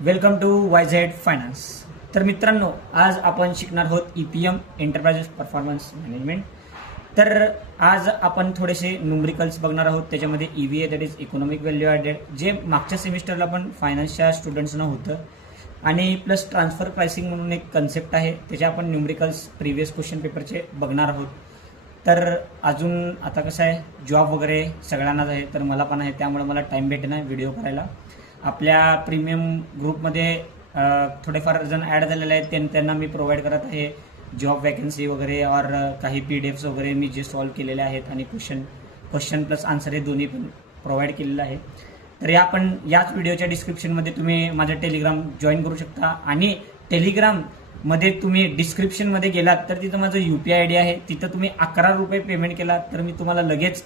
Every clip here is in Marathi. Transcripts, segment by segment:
Welcome to वायझेड finance. तर मित्रांनो, आज आपण शिकणार आहोत EPM एंटरप्राइजेस परफॉर्मन्स मॅनेजमेंट. तर आज आपण थोडेसे न्यूमरिकल्स बघणार आहोत. त्याच्यामध्ये EVA that is economic value added, जे मागच्या सेमिस्टरला पण फायनान्सच्या स्टुडंट्सना होतं, आणि प्लस ट्रान्सफर प्राइसिंग म्हणून एक कन्सेप्ट आहे, त्याचे आपण न्यूमरिकल्स प्रिव्हियस क्वेश्चन पेपरचे बघणार आहोत. तर अजून आता कसं आहे, जॉब वगैरे सगळ्यांनाच आहे, तर मला पण आहे, त्यामुळे मला टाईम भेटे नाही व्हिडिओ करायला. आपल्या प्रीमियम ग्रुपमध्ये थोडेफार जण ॲड झालेले आहेत, त्यांना मी प्रोव्हाइड करत आहे जॉब वॅकन्सी वगैरे और काही PDFs वगैरे मी जे सॉल्व केलेले आहेत, आणि क्वेश्चन प्लस आन्सर हे दोन्ही पण प्रोव्हाइड केलेलं आहे. तर आपण याच व्हिडिओच्या डिस्क्रिप्शनमध्ये तुम्ही माझं टेलिग्राम जॉईन करू शकता, आणि टेलिग्राममध्ये तुम्ही डिस्क्रिप्शनमध्ये गेलात तर तिथं माझं UPI ID आहे. तिथं तुम्ही 11 रुपये पेमेंट केलात तर मी तुम्हाला लगेच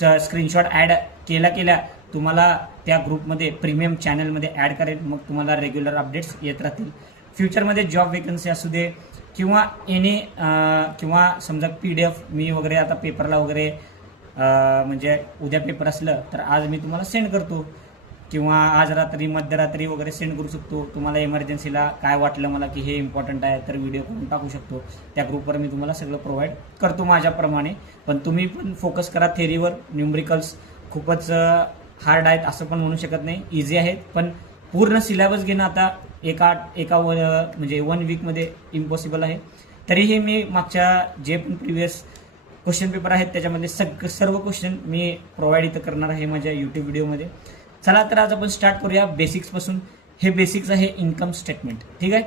स्क्रीनशॉट ॲड केल्या तुम्हाला त्या ग्रुपमध्ये प्रीमियम चॅनलमध्ये ॲड करेल. मग तुम्हाला रेग्युलर अपडेट्स येत राहतील. फ्युचरमध्ये जॉब वेकन्सी असू दे किंवा किंवा समजा PDF मी वगैरे आता पेपरला वगैरे म्हणजे उद्या पेपर असलं तर आज मी तुम्हाला सेंड करतो, किंवा आज रात्री मध्यरात्री वगैरे सेंड करू शकतो. तुम्हाला इमर्जन्सीला काय वाटलं मला की हे इम्पॉर्टंट आहे तर व्हिडिओ करून टाकू शकतो. त्या ग्रुपवर मी तुम्हाला सगळं प्रोव्हाइड करतो माझ्याप्रमाणे. पण तुम्ही पण फोकस करा थेरीवर. न्यूमरिकल्स खूपच हार्ड आहेत असं पण म्हणू शकत नाही, इझी आहेत, पण पूर्ण सिलेबस घेणं आता म्हणजे 1 वीकमध्ये इम्पॉसिबल आहे. तरीही मी मागच्या जे पण प्रिव्हियस क्वेश्चन पेपर आहेत त्याच्यामध्ये सर्व क्वेश्चन मी प्रोव्हाइड इथं करणार आहे माझ्या यूट्यूब व्हिडिओमध्ये. चला तर आज आपण स्टार्ट करूया बेसिक्सपासून. हे बेसिक्स आहे इन्कम स्टेटमेंट. ठीक आहे,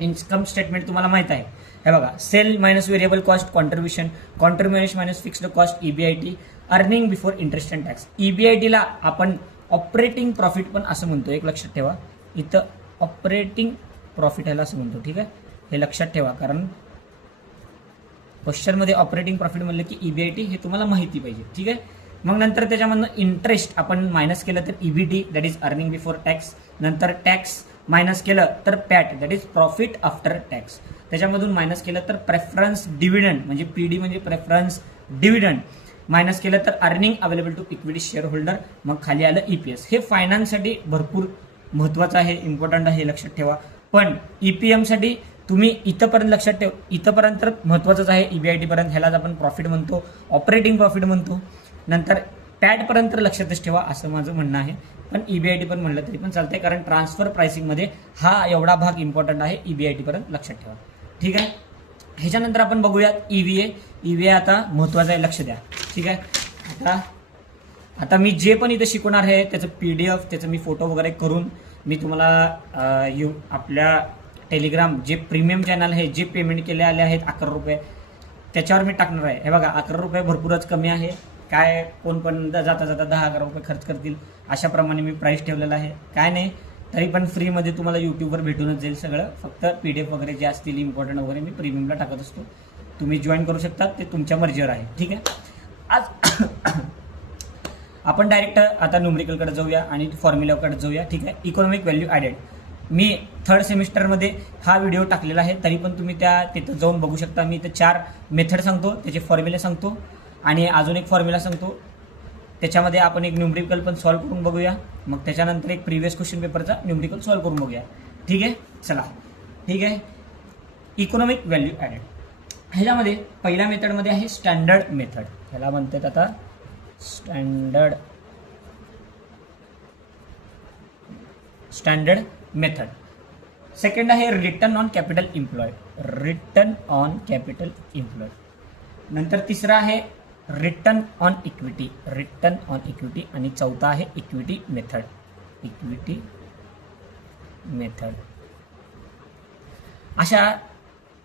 इन्कम स्टेटमेंट तुम्हाला माहीत आहे. हे बघा, sale minus variable cost contribution minus fixed cost EBIT, earning before interest and tax. EBITला आपण ऑपरेटिंग प्रॉफिट पण असं म्हणतो, एक लक्षात ठेवा. इथं ऑपरेटिंग प्रॉफिट ह्याला असं म्हणतो. ठीक आहे, हे लक्षात ठेवा, कारण क्वेश्चनमध्ये ऑपरेटिंग प्रॉफिट म्हणलं की EBIT हे तुम्हाला माहिती पाहिजे. ठीक आहे, मग नंतर त्याच्यामधनं इंटरेस्ट आपण मायनस केलं तर EBT that is earning before tax. नंतर टॅक्स मायनस केलं तर PAT that is profit after tax. त्याच्यामधून मायनस केलं तर प्रेफरन्स डिव्हिडंड म्हणजे PD म्हणजे प्रेफरन्स डिव्हिडंड. मायनस केलं तर earning available to equity shareholder. मग खाली आलं EPS. हे फायनान्ससाठी भरपूर महत्त्वाचं आहे, इम्पॉर्टंट आहे, हे लक्षात ठेवा. पण EPMसाठी तुम्ही इथंपर्यंत लक्षात ठेवा, इथंपर्यंत तर महत्त्वाचंच आहे. EBIT पर्यंत ह्यालाच आपण प्रॉफिट म्हणतो, ऑपरेटिंग प्रॉफिट म्हणतो. नंतर PAT पर्यंत लक्षातच ठेवा असं माझं म्हणणं आहे. पण EBIT पण म्हणलं तरी पण चालतंय, कारण ट्रान्सफर प्राइसिंगमध्ये हा एवढा भाग इम्पॉर्टंट आहे. EBIT पर्यंत लक्षात ठेवा. ठीक आहे, ह्याच्यानंतर आपण बघूयात EVA आता महत्त्वाचं आहे, लक्ष द्या. ठीक आहे, आता मी जे पण इथं शिकवणार आहे त्याचं PDF त्याचं मी फोटो वगैरे करून मी तुम्हाला आपल्या टेलिग्राम जे प्रीमियम चॅनल आहे, जे पेमेंट केले आले आहेत 11 रुपये, त्याच्यावर मी टाकणार आहे. हे बघा, 11 रुपये भरपूरच कमी आहे. काय कोण पण जाता 10-11 रुपये खर्च करतील अशाप्रमाणे मी प्राईस ठेवलेला आहे. काय नाही, तरी पण फ्रीमध्ये तुम्हाला यूट्यूबवर भेटूनच जाईल सगळं. फक्त PDF वगैरे जे असतील इम्पॉर्टंट वगैरे मी प्रीमियमला टाकत असतो. तुम्ही जॉईन करू शकता, ते तुमच्या मर्जीवर आहे. ठीक आहे, आज आपण डायरेक्ट आता न्यूमरिकलकडे जाऊया आणि फॉर्म्युलाकडे जाऊया. ठीक आहे, इकॉनॉमिक व्हॅल्यू ॲडेड मी 3rd सेमिस्टरमध्ये हा व्हिडिओ टाकलेला आहे, तरी पण तुम्ही तिथं जाऊन बघू शकता. मी इथं 4 मेथड सांगतो, त्याचे फॉर्म्युले सांगतो, आणि अजून एक फॉर्म्युला सांगतो. त्याच्यामध्ये आपण एक न्यूमरिकल पण सॉल्व करून बघूया. मग त्याच्यानंतर एक प्रिव्हियस क्वेश्चन पेपरचा न्यूमरिकल सॉल्व करून बघूया. ठीक आहे, चला. ठीक आहे, इकॉनॉमिक व्हॅल्यू ॲडेड ह्याच्यामध्ये पहिल्या मेथडमध्ये आहे स्टँडर्ड मेथड. ह्याला म्हणतात आता स्टँडर्ड मेथड. सेकंड आहे रिटर्न ऑन कॅपिटल एम्प्लॉय. नंतर तिसरा आहे रिटर्न ऑन इक्विटी, आणि चौथा आहे इक्विटी मेथड. अशा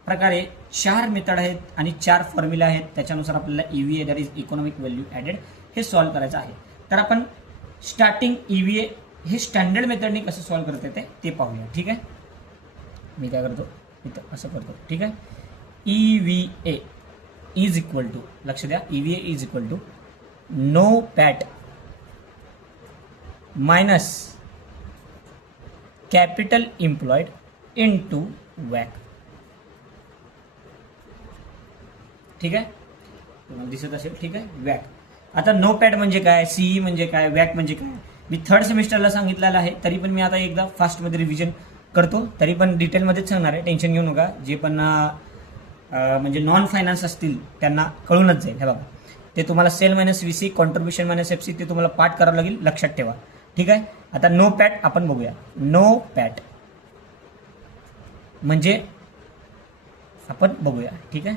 प्रकारे 4 मेथड आहेत आणि 4 फॉर्म्युला आहेत. त्याच्यानुसार आपल्याला EVA that is economic value added हे सॉल्व करायचं आहे. तर आपण स्टार्टिंग EVA हे स्टँडर्ड मेथडने कसं सॉल्व करता येते ते पाहूया. ठीक आहे, मी काय करतो इथं असं करतो. ठीक आहे, EVA इज इक्वल टू, लक्ष द्या, EVA is equal to no PAT minus capital employed into WACC. ठीक आहे, तुम्हाला दिसत असेल. ठीक आहे, WACC. आता नो पॅट म्हणजे काय, CE म्हणजे काय, WACC म्हणजे काय, मी थर्ड सेमिस्टरला सांगितलेलं आहे, तरी पण मी आता एकदा फास्टमध्ये रिव्हिजन करतो, तरी पण डिटेलमध्येच सांगणार आहे, टेन्शन घेऊ नका. जे पण म्हणजे नॉन फायनान्स असतील त्यांना कळूनच जाईल. हे बघा, ते तुम्हाला sale minus VC, contribution minus FC ते तुम्हाला पाठ करावं लागेल, लक्षात ठेवा. ठीक आहे. आता नो पॅट आपण बघूया. नो पॅट म्हणजे आपण बघूया. ठीक आहे,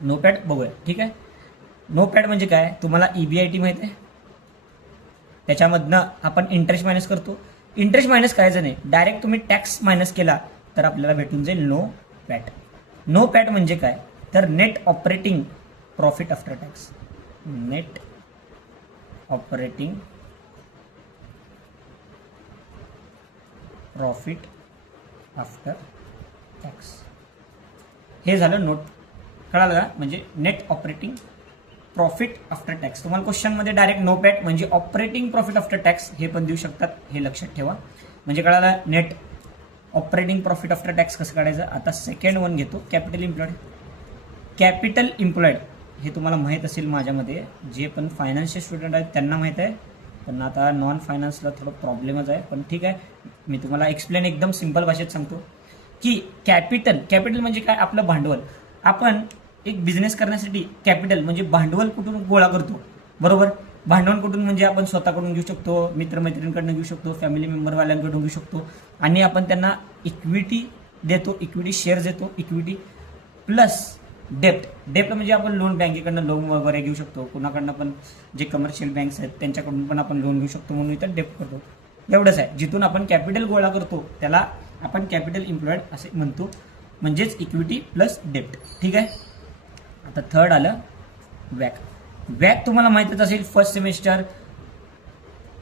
नो पॅट बघूया. ठीक आहे, नो पॅट म्हणजे काय, तुम्हाला EBIT माहिती आहे, त्याच्यामधनं आपण इंटरेस्ट मायनस करतो. इंटरेस्ट मायनस करायचं नाही, डायरेक्ट तुम्ही टॅक्स मायनस केला तर आपल्याला भेटून जाईल नो पॅट. नो पॅट म्हणजे काय, तर net operating profit after tax. Net operating profit after tax, हे झालं नोट. कळालं का, म्हणजे net operating profit after tax. तुम्हाला क्वेश्चनमध्ये डायरेक्ट नो पॅट म्हणजे ऑपरेटिंग प्रॉफिट आफ्टर टॅक्स हे पण देऊ शकतात, हे लक्षात ठेवा. म्हणजे कळालं net operating profit after tax कसं काढायचं. आता सेकंड वन घेतो, कॅपिटल इम्प्लॉयड. कॅपिटल इम्प्लॉयड हे तुम्हाला माहीत असेल, माझ्यामध्ये जे पण फायनान्सचे स्टुडंट आहेत त्यांना माहीत आहे, पण आता नॉन फायनान्सला थोडं प्रॉब्लेमच आहे. पण ठीक आहे, मी तुम्हाला एक्सप्लेन एकदम सिंपल भाषेत सांगतो की कॅपिटल म्हणजे काय, आपलं भांडवल. आपण एक बिझनेस करण्यासाठी कॅपिटल म्हणजे भांडवल कुठून गोळा करतो, बरोबर. भांडवल कुठून म्हणजे आपण स्वतःकडून घेऊ शकतो, मित्रमैत्रिणींकडून घेऊ शकतो, फॅमिली मेंबरवाल्यांकडून घेऊ शकतो, आणि आपण त्यांना इक्विटी देतो, इक्विटी शेअर देतो, इक्विटी प्लस डेप्ट. डेप्ट म्हणजे आपण लोन, बँकेकडनं लोन वगैरे घेऊ शकतो, कुणाकडनं पण जे कमर्शियल बँक्स आहेत त्यांच्याकडून पण आपण लोन घेऊ शकतो, म्हणून इथं डेप्ट करतो. एवढंच आहे. जिथून आपण कॅपिटल गोळा करतो त्याला आपण कॅपिटल इम्प्लॉयड असे म्हणतो, म्हणजेच इक्विटी प्लस डेप्ट. ठीक आहे. आता थर्ड आलं वॅक. वॅक तुम्हाला माहितीच असेल, first semester,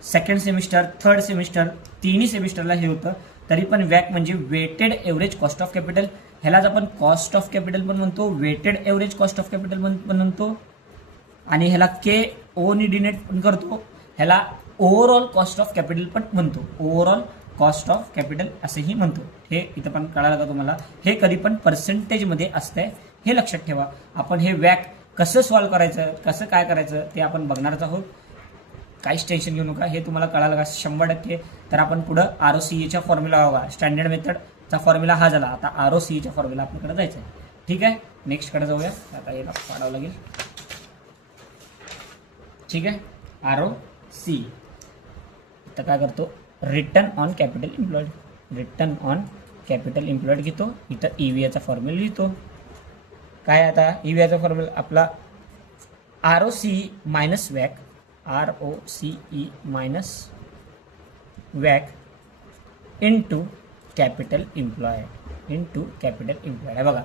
second semester, third semester, तिन्ही सेमिस्टरला हे होतं. तरी पण वॅक म्हणजे weighted average cost of capital. ह्यालाच आपण कॉस्ट ऑफ कॅपिटल पण म्हणतो, weighted average cost of capital पण म्हणतो, आणि ह्याला KO नी डिनोट पण करतो. ह्याला ओव्हरऑल कॉस्ट ऑफ कॅपिटल पण म्हणतो, ओव्हरऑल कॉस्ट ऑफ कॅपिटल असेही म्हणतो. हे इथं पण कळालं का तुम्हाला. हे कधी पण पर्सेंटेजमध्ये असतंय, हे लक्षात ठेवा. आपण हे वॅक कसं सॉल्व्ह करायचं, कसं काय करायचं ते आपण बघणारच आहोत. काहीच टेन्शन घेऊ नका, हे तुम्हाला कळालं का 100%. तर आपण पुढं ROCEच्या फॉर्म्युला हवा, स्टँडर्ड मेथडचा फॉर्म्युला हा झाला. आता ROCEच्या फॉर्म्युला आपल्याकडे जायचं आहे. ठीक आहे, नेक्स्टकडे जाऊया. आता याला पाडावं लागेल. ठीक आहे, ROCE. आता काय करतो, return on capital employed. Return on capital employed घेतो, इथं EVAचा फॉर्म्युला लिहितो. काय आता EVAचा फॉर्म्युला आपला ROCE मायनस वॅक, ROCE मायनस वॅक into capital employed, into capital employed. आहे बघा.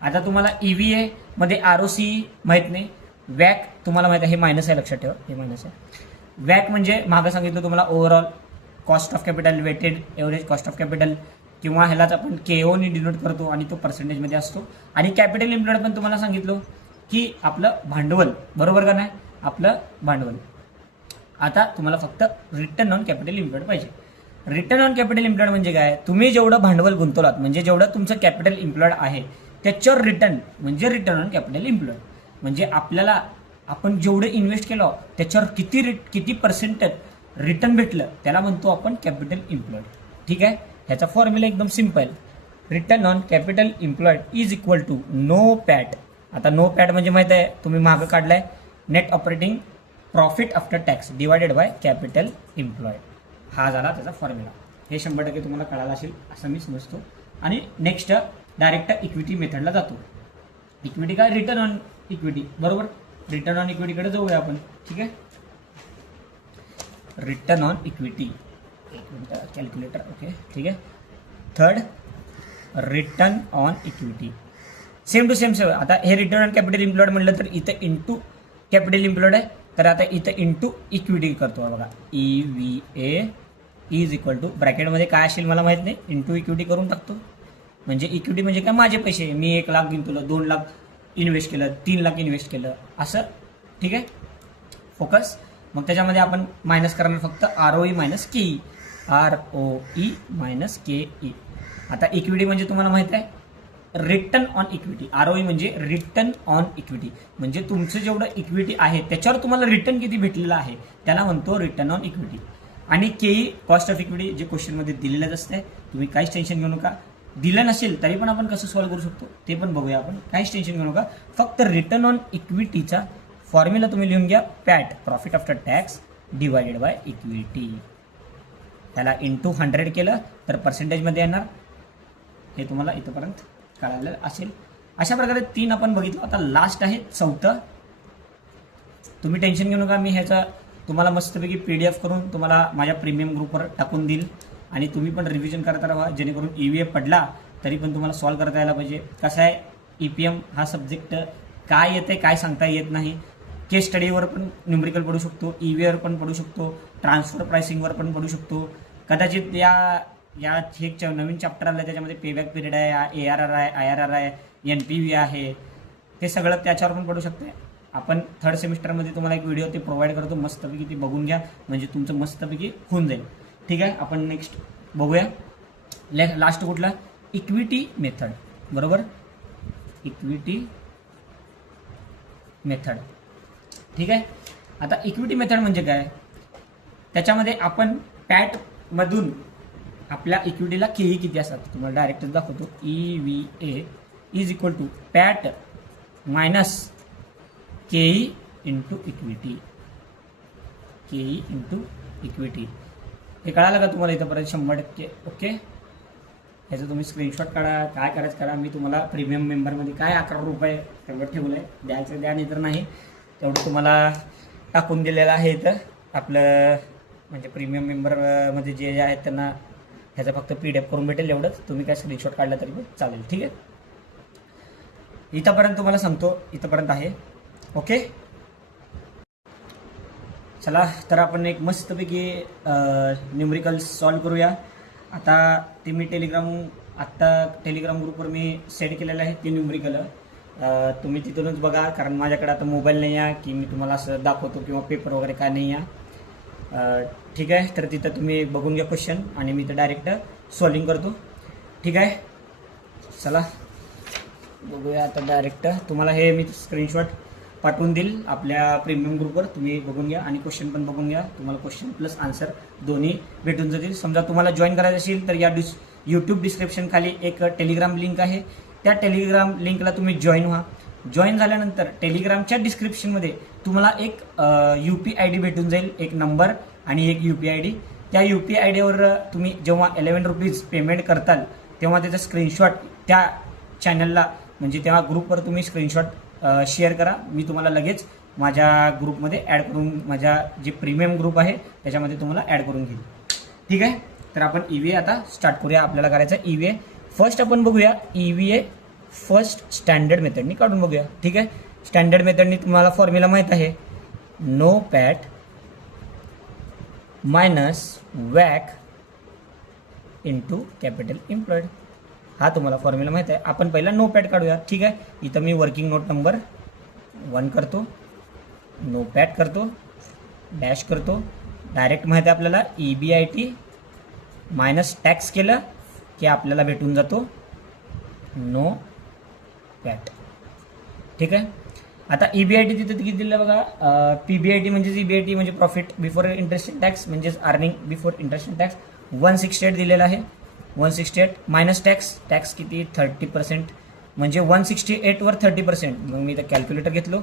आता तुम्हाला EVA मध्ये ROCE माहीत नाही, वॅक तुम्हाला माहीत आहे, हे मायनस आहे, लक्षात ठेवा, हे मायनस आहे. वॅक म्हणजे मागं सांगितलं तुम्हाला overall cost of capital, weighted average cost of capital, किंवा ह्यालाच आपण KO नी डिनोट करतो आणि तो पर्सेंटेजमध्ये असतो. आणि कॅपिटल इम्प्लॉयड पण तुम्हाला सांगितलं की आपलं भांडवल, बरोबर का नाही, आपलं भांडवल. आता तुम्हाला फक्त रिटर्न ऑन कॅपिटल इम्प्लॉयड पाहिजे. रिटर्न ऑन कॅपिटल इम्प्लॉयड म्हणजे काय, तुम्ही जेवढं भांडवल गुंतवलात, म्हणजे जेवढं तुमचं कॅपिटल इम्प्लॉयड आहे त्याच्यावर रिटर्न म्हणजे रिटर्न ऑन कॅपिटल इम्प्लॉयड. म्हणजे आपल्याला आपण जेवढं इन्व्हेस्ट केलं त्याच्यावर किती पर्सेंटेज रिटर्न भेटलं त्याला म्हणतो आपण कॅपिटल इम्प्लॉयड. ठीक आहे. ह्याचा फॉर्म्युला एकदम simple, return on capital employed is equal to no पॅट. आता नो पॅट म्हणजे माहिती आहे, तुम्ही मागं काढलाय, net operating profit after tax divided by capital employed. हा झाला त्याचा फॉर्म्युला. हे 100% तुम्हाला कळालं असेल असं मी समजतो. आणि नेक्स्ट डायरेक्ट इक्विटी मेथडला जातो. इक्विटी काय, रिटर्न ऑन इक्विटी, बरोबर. रिटर्न ऑन इक्विटीकडे जाऊया आपण. ठीक आहे, रिटर्न ऑन इक्विटी, एक मिनिट कॅल्क्युलेटर. ओके, ठीक आहे. Third, return on equity, same to same. आता हे रिटर्न ऑन कॅपिटल इम्प्लॉयड म्हटलं तर इथं इंटू कॅपिटल इम्प्लॉयड आहे, तर आता इथं इंटू इक्विटी करतो बघा. EVA इज इक्वल टू ब्रॅकेटमध्ये काय असेल मला माहित नाही, इंटू इक्विटी करून टाकतो. म्हणजे इक्विटी म्हणजे काय, माझे पैसे, मी 1 लाख गुंतवलं, 2 लाख इन्व्हेस्ट केलं, 3 लाख इन्व्हेस्ट केलं, असं. ठीक आहे, फोकस. मग त्याच्यामध्ये आपण मायनस करणार फक्त ROE minus KE, ROE minus KE. आता इक्विटी म्हणजे तुम्हाला माहित आहे रिटर्न ऑन इक्विटी. आरओई म्हणजे रिटर्न ऑन इक्विटी, म्हणजे तुमचं जेवढं इक्विटी आहे त्याच्यावर तुम्हाला रिटर्न किती भेटलेलं आहे त्याला म्हणतो रिटर्न ऑन इक्विटी. आणि केई कॉस्ट ऑफ इक्विटी जे क्वेश्चनमध्ये दिलेलंच असते, तुम्ही काहीच टेन्शन घेऊ नका. दिलं नसेल तरी पण आपण कसं सॉल्व्ह करू शकतो ते पण बघूया आपण, काहीच टेन्शन घेऊ नका. फक्त रिटर्न ऑन इक्विटीचा फॉर्म्युला तुम्ही लिहून घ्या, PAT profit after tax divided by equity. त्याला इंटू 100 केलं तर पर्सेंटेजमध्ये येणार, हे तुम्हाला इथंपर्यंत कळालं असेल. अशा प्रकारे 3 आपण बघितलं. आता लास्ट आहे 4. तुम्ही टेन्शन घेऊ नका, मी ह्याचा तुम्हाला मस्तपैकी PDF करून तुम्हाला माझ्या प्रीमियम ग्रुपवर टाकून देईल आणि तुम्ही पण रिव्हिजन करता राहा, जेणेकरून EVA पडला तरी पण तुम्हाला सॉल्व्ह करता यायला पाहिजे. कसं आहे, EPM हा सब्जेक्ट काय येते काय सांगता येत नाही. केस स्टडीवर पण न्यूमरिकल पडू शकतो, EVAवर पण पडू शकतो, ट्रान्सफर प्राइसिंगवर पण पडू शकतो. कदाचित या एक नवीन चॅप्टर आलं त्याच्यामध्ये पेबॅक पिरियड आहे, ARR आहे, IRR आहे, NPV आहे, ते सगळं त्याच्यावर पण पडू शकते. आपण 3rd सेमिस्टरमध्ये तुम्हाला एक व्हिडिओ ते प्रोव्हाइड करतो, मस्तपैकी ते बघून घ्या, म्हणजे तुमचं मस्तपैकी होऊन जाईल. ठीक आहे, आपण नेक्स्ट बघूया. लास्ट कुठला, इक्विटी मेथड. बरोबर, इक्विटी मेथड. ठीक आहे. आता इक्विटी मेथड म्हणजे काय, त्याच्यामध्ये आपण पॅटमधून आपल्या इक्विटीला केई किती असतात तुम्हाला डायरेक्टच दाखवतो. EVA is equal to PAT minus KE into equity. KE into equity, हे कळालं का तुम्हाला इथंपर्यंत 100%? ओके, ह्याचं तुम्ही स्क्रीनशॉट काढा, काय करायचं करा. मी तुम्हाला प्रीमियम मेंबरमध्ये काय 11 रुपये तेवढं ठेवलं आहे, द्यायचं द्या, नाही तर नाही. तेवढं तुम्हाला टाकून दिलेलं आहे इथं आपलं, म्हणजे प्रीमियम मेंबरमध्ये जे आहेत त्यांना ह्याचं फक्त PDF करून भेटेल एवढंच. तुम्ही काय स्क्रीनशॉट काढला तरी पण चालेल. ठीक आहे, इथंपर्यंत तुम्हाला सांगतो, इथंपर्यंत आहे. ओके, चला तर आपण एक मस्तपैकी न्यूमरिकल्स सॉल्व्ह करूया. आता ते मी टेलिग्राम ग्रुपवर मी सेट केलेलं आहे ते न्यूमरिकल. तुम्ही तिथूनच बघा, कारण माझ्याकडे आता मोबाईल नाही आहे की मी तुम्हाला असं दाखवतो किंवा पेपर वगैरे काय नाही आहे. ठीक आहे, तर तिथं तुम्ही बघून घ्या क्वेश्चन आणि मी तर डायरेक्ट सॉल्विंग करतो. ठीक आहे, चला बघूया. आता डायरेक्ट तुम्हाला हे मी स्क्रीनशॉट पाठवून देईल आपल्या प्रीमियम ग्रुपवर, तुम्ही बघून घ्या आणि क्वेश्चन पण बघून घ्या. तुम्हाला क्वेश्चन प्लस आन्सर दोन्ही भेटून जातील. समजा तुम्हाला जॉईन करायचं असेल तर या यूट्यूब डिस्क्रिप्शन खाली एक टेलिग्राम लिंक आहे, त्या टेलिग्राम लिंकला तुम्ही जॉईन व्हा. जॉईन झाल्यानंतर टेलिग्रामच्या डिस्क्रिप्शनमध्ये तुम्हाला एक UPI ID भेटून जाईल, एक नंबर आणि एक UPI ID. त्या UPI ID वर तुम्ही जेव्हा 11 रुपीज पेमेंट करताल तेव्हा त्याचा स्क्रीनशॉट त्या चॅनलला, म्हणजे तेव्हा ग्रुपवर तुम्ही स्क्रीनशॉट शेअर करा. मी तुम्हाला लगेच माझ्या ग्रुपमध्ये ॲड करून, माझ्या जे प्रीमियम ग्रुप आहे त्याच्यामध्ये तुम्हाला ॲड करून घेईल. ठीक आहे, तर आपण EVA आता स्टार्ट करूया. आपल्याला करायचं EVA. फर्स्ट आपण बघूया EVA फर्स्ट स्टँडर्ड मेथडनी काढून बघूया. ठीक आहे, स्टँडर्ड मेथडनी तुम्हाला फॉर्म्युला माहीत आहे, नो पॅट मायनस वॅक इंटू कॅपिटल एम्प्लॉयड. हा तुम्हाला फॉर्म्युला माहीत आहे. आपण पहिला नो पॅट काढूया. ठीक आहे, इथं मी वर्किंग नोट नंबर 1 करतो, नो पॅट करतो, डॅश करतो. डायरेक्ट माहीत आहे आपल्याला EBIT मायनस टॅक्स केलं की आपल्याला भेटून जातो नो पॅट. ठीक आहे, आता EBIT तिथे किती दिलं बघा. PBIT म्हणजेच EBIT म्हणजे profit before interest and tax, म्हणजेच earning before interest and tax 168 दिलेलं आहे. 168 मायनस टॅक्स किती 30%, म्हणजे 168 वर 30%. मग मी इथं कॅल्क्युलेटर घेतलो,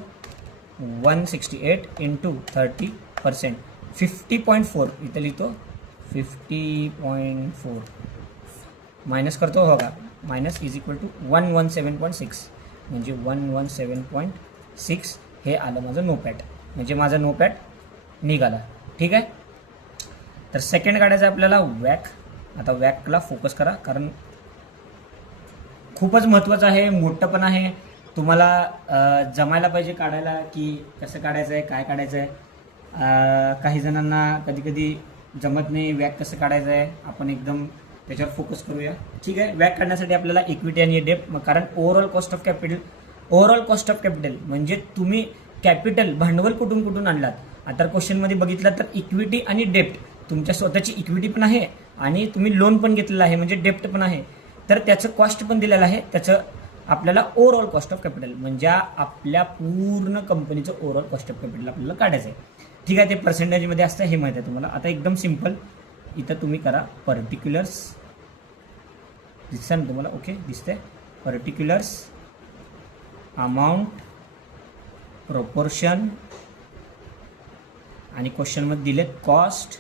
168 इंटू 30% 50.4 इथं लिहितो, 50.4 मायनस करतो हो का, मायनस इज इक्वल टू 117.6, म्हणजे 117.6 हे आलं माझं नो पॅट, म्हणजे माझा नो पॅट निघाला. ठीक आहे, तर सेकंड काढायचं आपल्याला वॅक. आता वॅकला फोकस करा, कारण खूपच महत्त्वाचं आहे, मोठं पण आहे. तुम्हाला जमायला पाहिजे काढायला, की कसं काढायचं आहे, काय काढायचं आहे. काही जणांना कधी कधी जमत नाही वॅक कसं काढायचं आहे. आपण एकदम त्याच्यावर फोकस करूया. ठीक आहे, वॅक काढण्यासाठी आपल्याला इक्विटी आणि डेप्ट, कारण ओव्हरऑल कॉस्ट ऑफ कॅपिटल म्हणजे तुम्ही कॅपिटल भांडवल कुठून कुठून आणलात. आता क्वेश्चनमध्ये बघितलं तर इक्विटी आणि डेप्ट, तुमच्या स्वतःची इक्विटी पण आहे आणि तुम्ही लोन पण घेतलेलं आहे, म्हणजे डेप्ट पण आहे. तर त्याचं कॉस्ट पण दिलेलं आहे, त्याचं आपल्याला ओव्हरऑल कॉस्ट ऑफ कॅपिटल म्हणजे आपल्या पूर्ण कंपनीचं ओव्हरऑल कॉस्ट ऑफ कॅपिटल आपल्याला काढायचं आहे. ठीक आहे, ते पर्सेंटेजमध्ये असतं हे माहिती आहे तुम्हाला. आता एकदम सिम्पल इथं तुम्ही करा पर्टिक्युलर्स, दिसतं ना तुम्हाला, ओके दिसतंय, पर्टिक्युलर्स अमाऊंट प्रोपोर्शन आणि क्वेश्चनमध्ये दिलेत कॉस्ट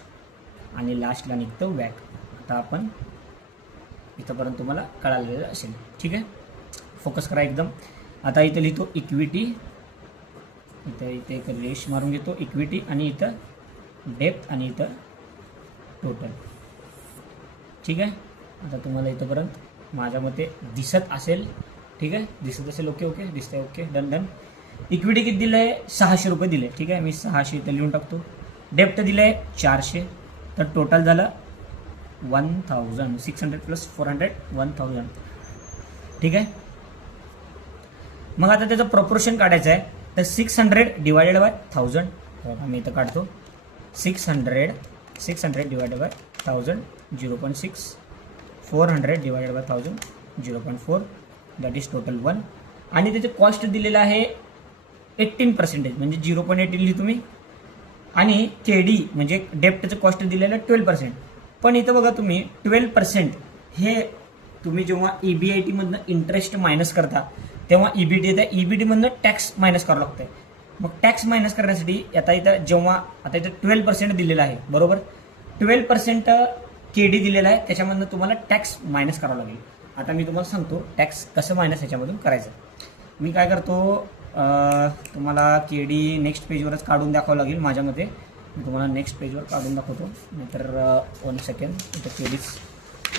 आणि लास्टला निघतं वॅट. आता आपण इथंपर्यंत तुम्हाला कळालेलं असेल. ठीक आहे, फोकस करा एकदम. आता इथं लिहितो इक्विटी, इथं एक रेश मारून घेतो इक्विटी, आणि इथं डेप्थ आणि इथं टोटल. ठीक आहे, आता तुम्हाला इथंपर्यंत माझ्या मते दिसत असेल. ठीक आहे, दिसत असेल, ओके ओके दिसतंय, ओके डन डन. इक्विटी किती दिलं आहे, 600 रुपये दिले. ठीक आहे, मी 600 इथं लिहून टाकतो. डेप्ट दिलं आहे 400, तर टोटल झालं 1000. 600 + 400 1000. ठीक आहे, मग आता त्याचं प्रोपोर्शन काढायचं आहे. तर 600 / 1000, मी इथं काढतो 600 / 1000 0.6, 400 / 1000 0.4, दॅट इज टोटल 1. आणि त्याचे कॉस्ट दिलेलं आहे 18% म्हणजे 0.18 लिहितो तुम्ही. आणि केडी म्हणजे डेप्टचं कॉस्ट दिलेलं आहे 12%. पण इथं बघा तुम्ही 12% हे तुम्ही जेव्हा EBIT मधनं इंटरेस्ट मायनस करता तेव्हा EBT येतं, EBT मधनं टॅक्स मायनस करावं लागतं. मग टॅक्स मायनस करण्यासाठी आता इथं 12% दिलेलं आहे बरोबर, 12% केडी दिलेला आहे, त्याच्यामधनं तुम्हाला टॅक्स मायनस करावं लागेल. आता मी तुम्हाला सांगतो टॅक्स कसं मायनस ह्याच्यामधून करायचं. मी काय करतो, तुम्हाला केडी नेक्स्ट पेजवरच काढून दाखवावं लागेल माझ्या मते. मी तुम्हाला नेक्स्ट पेजवर काढून दाखवतो, नाहीतर 1 सेकंड इथं केडीच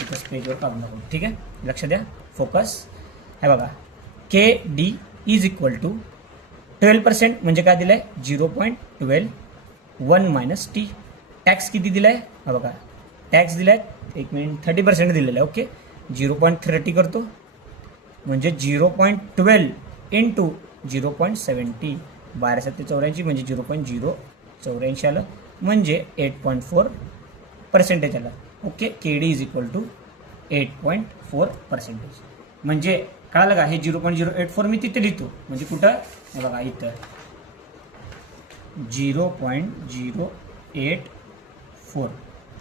इथंच पेजवर काढून दाखवतो. ठीक आहे, लक्ष द्या, फोकस. हे बघा KD = 12% म्हणजे काय दिलं आहे 0.12, 1 - T. टॅक्स किती दिला आहे, हा बघा टॅक्स दिला आहे 30% दिलेलं आहे. ओके, 0.30 करतो म्हणजे 0.12 × 0.70, 12×7 = 84 म्हणजे 0.084 आलं, म्हणजे 8.4% आलं. Okay, KD = 8.4%. म्हणजे कळालं का, हे 0.084 मी तिथे लिहितो, म्हणजे कुठं, हे बघा इथं 0.084.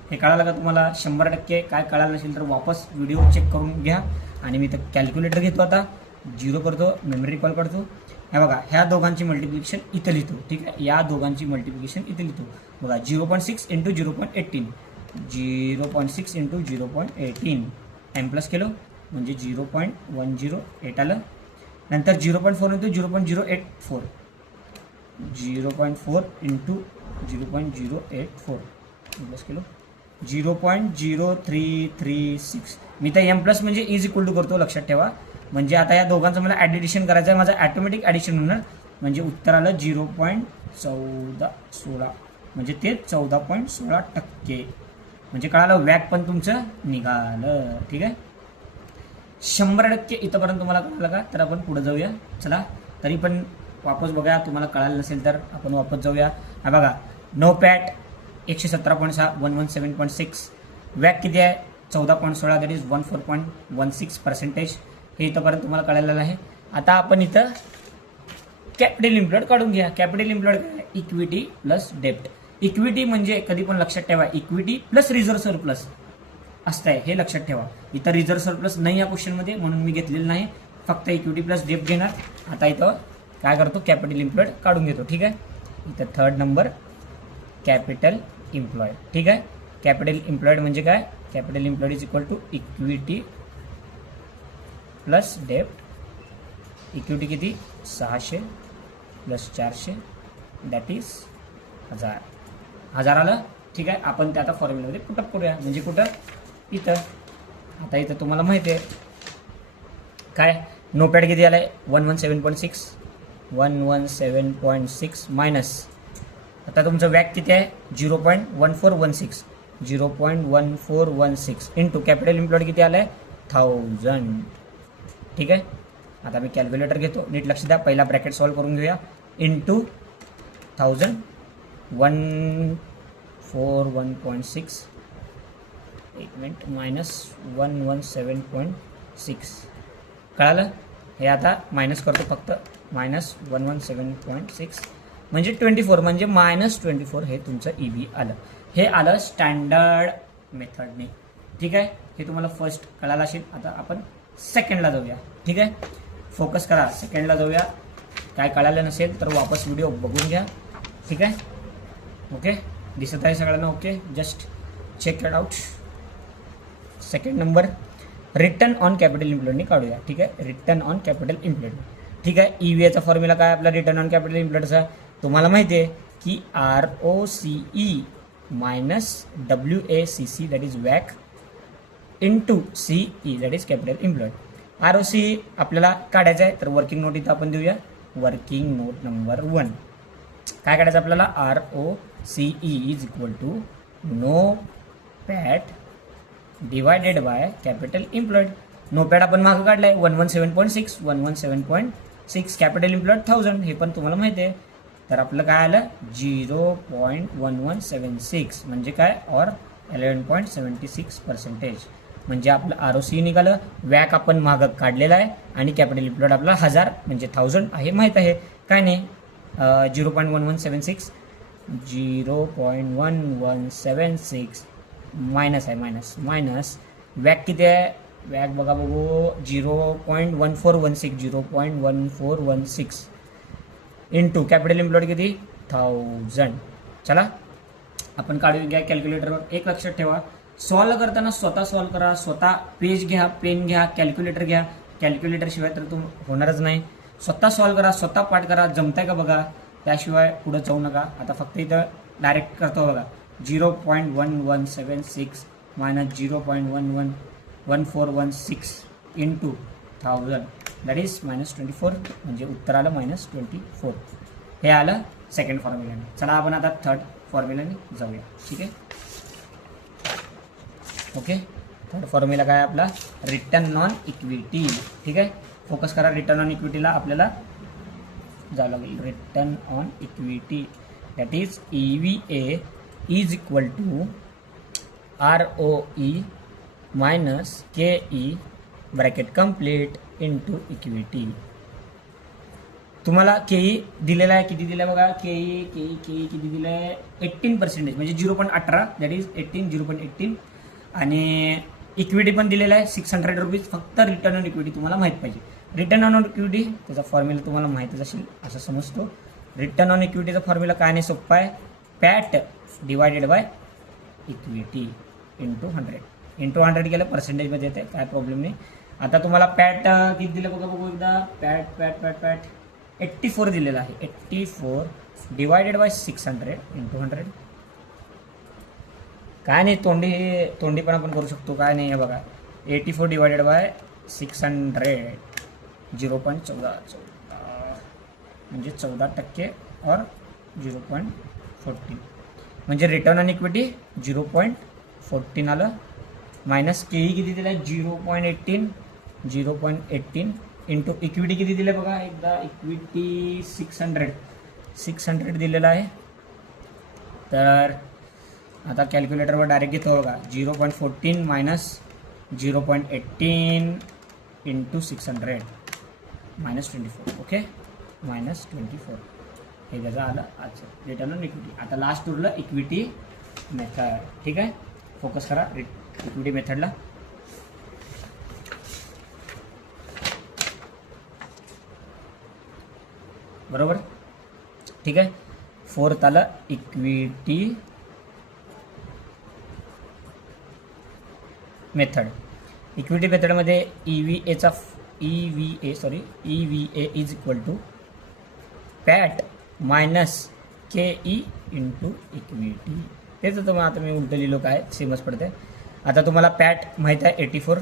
हे कळालं का तुम्हाला? 100% काय कळालं नसेल तर वापस व्हिडिओ चेक करून घ्या. आणि मी तर कॅल्क्युलेटर घेतो, आता 0 करतो, मेमरी रिकॉल करतो. हे बघा ह्या दोघांची मल्टिप्लिकेशन इथं लिहितो. ठीक आहे, या दोघांची मल्टिप्लिकेशन इथं लिहितो. बघा 0.6 × 0.18, 0.6 × 0.18 M+ केलं म्हणजे 0.108 आलं. नंतर 0.4 × 0.084, 0.4 × 0.084 M+ केलं 0.0336. मी तर M+ म्हणजे = करतो, लक्षात ठेवा. म्हणजे आता या दोघांचं मला ॲडिशन करायचं आहे, माझं ॲटोमॅटिक ॲडिशन होणार. म्हणजे उत्तर आलं 0.1416, म्हणजे ते 14.16%. म्हणजे कळालं, वॅक पण तुमचं निघालं. ठीक आहे, 100% इथंपर्यंत तुम्हाला कळलं का? तर आपण पुढे जाऊया. चला, तरी पण वापस बघा, तुम्हाला कळालं नसेल तर आपण वापस जाऊया. हा बघा, नो पॅट 117.6, 117.6. वॅक किती आहे 14.16, दॅट इज 14.16%. हे इथंपर्यंत तुम्हाला कळालेलं आहे. आता आपण इथं कॅपिटल इम्प्लॉयड काढून घ्या. कॅपिटल इम्प्लॉयड काय, इक्विटी प्लस डेप्ट. इक्विटी म्हणजे कधी पण लक्षात ठेवा, इक्विटी प्लस रिझर्व्ह सरप्लस असतं आहे, हे लक्षात ठेवा. इथं रिझर्व्ह सरप्लस नाही या क्वेश्चनमध्ये, म्हणून मी घेतलेलं नाही, फक्त इक्विटी प्लस डेप्ट घेणार. आता इथं काय करतो, कॅपिटल इम्प्लॉयड काढून घेतो. ठीक आहे, इथं 3rd नंबर कॅपिटल इम्प्लॉयड. ठीक आहे, कॅपिटल इम्प्लॉयड म्हणजे काय, कॅपिटल इम्प्लॉयड = इक्विटी प्लस डेप्ट. इक्विटी किती 600 + 400, दॅट इज 1000 आलं. ठीक आहे, आपण ते आता फॉर्म्युलामध्ये पुटअप करूया. म्हणजे कुठं, इथं. आता इथं तुम्हाला माहिती आहे काय, नो पॅड किती आलं आहे 117.6, 117.6 मायनस, आता तुमचं वॅक किती आहे 0.1416, 0.1416 इंटू कॅपिटल इम्प्लॉयड किती आलं आहे 1000. ठीक आहे, आता मी कॅल्क्युलेटर घेतो, नीट लक्ष द्या. पहिला ब्रॅकेट सॉल्व करून घेऊया. इंटू 1000, 141.6, एक मिनिट, मायनस 117.6. कळालं? हे आता मायनस करतो फक्त -117.6 म्हणजे 24 म्हणजे -24 हे तुमचं EV आलं. हे आलं स्टँडर्ड मेथडने. ठीक आहे, हे तुम्हाला फर्स्ट कळालं असेल. आता आपण सेकंडला जाऊया. ठीक आहे, फोकस करा, सेकंडला जाऊया. काय कळालं नसेल तर वापस व्हिडिओ बघून घ्या. ठीक आहे, ओके, दिसत आहे सगळ्यांना? Okay, just check it out. Second number return on capital इम्प्लॉयडनी काढूया. ठीक आहे, रिटर्न ऑन कॅपिटल इम्प्लॉयड. ठीक आहे, EVAचा फॉर्म्युला काय आपला रिटर्न ऑन कॅपिटल इम्प्लॉयडचा? तुम्हाला माहिती आहे की ROCE minus WACC that is वॅक into CE that is capital employed. ROCE आपल्याला काढायचं आहे तर वर्किंग नोट इथं आपण देऊया. वर्किंग नोट नंबर 1 काय काढायचं आपल्याला? ROCE is equal to no PAT divided by capital employed. No PAT आपण मागं काढलाय 117.6 कॅपिटल इम्प्लॉयड 1000 हे पण तुम्हाला माहिती आहे. तर आपलं काय आलं 0.1176 म्हणजे काय और 11.76% म्हणजे आपलं ROCE निघालं. वॅक आपण मागं काढलेला आहे आणि कॅपिटल इम्प्लॉयड आपला 1000 म्हणजे 1000 आहे माहीत आहे. काय नाही 0.1176 0.1176 मायनस आहे मायनस वॅक किती आहे? वॅक बघा बघू 0.1416 इंटू कॅपिटल इम्प्लॉयड किती 1000. चला आपण काढून घ्या कॅल्क्युलेटरवर. एक लक्षात ठेवा, सॉल्व करताना स्वतः सॉल्व करा. स्वतः पेज घ्या, पेन घ्या, कॅल्क्युलेटर घ्या. कॅल्क्युलेटर शिवाय तर तुम्ही होणारच नाही. स्वतः सॉल्व करा, स्वतः पाठ करा, जमताय का बघा. त्याशिवाय पुढे जाऊ नका. आता फक्त इथं डायरेक्ट करतो बघा. 0.1176 मायनस 0.111416 इंटू 1000 दॅट इज -24 म्हणजे उत्तर आलं -24. हे आलं सेकंड फॉर्म्युल्याने. चला आपण आता थर्ड फॉर्म्युल्याने जाऊया. ठीक आहे, ओके. थर्ड फॉर्म्युला काय आपला? Return on equity. ठीक आहे, फोकस करा. रिटर्न ऑन इक्विटीला आपल्याला जावं लागेल. Return on equity that is EVA is equal to ROE minus KE bracket complete into equity. तुम्हाला KE दिलेला आहे. किती दिला बघा? KE किती दिलं आहे? 18% म्हणजे 0.18 दॅट इज 0.18 आणि इक्विटी पण दिलेला आहे 600 रुपीज. फक्त रिटर्न ऑन इक्विटी तुम्हाला माहीत पाहिजे. रिटर्न ऑन इक्विटी त्याचा फॉर्म्युला तुम्हाला माहीतच असेल असं समजतो. रिटर्न ऑन इक्विटीचा फॉर्म्युला काय नाही, सोप्पा आहे. पॅट डिवायडेड बाय इक्विटी इंटू 100 केलं पर्सेंटेजमध्ये येते, काय प्रॉब्लेम नाही. आता तुम्हाला पॅट किती दिलं बघा बघू एकदा. पॅट 84 दिलेलं आहे. 84 डिवायडेड बाय 600 इंटू 100. काय नाही, तोंडी पण आपण करू शकतो. काय नाही, हे बघा 84 डिवायडेड बाय 600 0.14 म्हणजे 14% और 0.14 म्हणजे रिटर्न ऑन इक्विटी 0.14 आलं. मायनस KE किती दिलं आहे? 0.18 इंटू इक्विटी किती दिलं बघा एकदा. इक्विटी 600 दिलेलं आहे. तर आता कॅल्क्युलेटरवर डायरेक्ट घेतो बघा. 0.14 मायनस 0.18 इंटू 600 -24. ओके, -24 हे त्याचं आलं आजचं रिटर्न ऑन इक्विटी. आता लास्ट उरलं इक्विटी मेथड. ठीक आहे, फोकस करा इक्विटी मेथडला. बरोबर, ठीक आहे. फोर्थ आलं इक्विटी मेथड. इक्विटी मेथडमध्ये EVA is equal to PAT minus KE into equity. तेच तुम्हाला आता मी उलटं लिहिलो, काय सेमच पडते. आता तुम्हाला पॅट माहीत आहे 84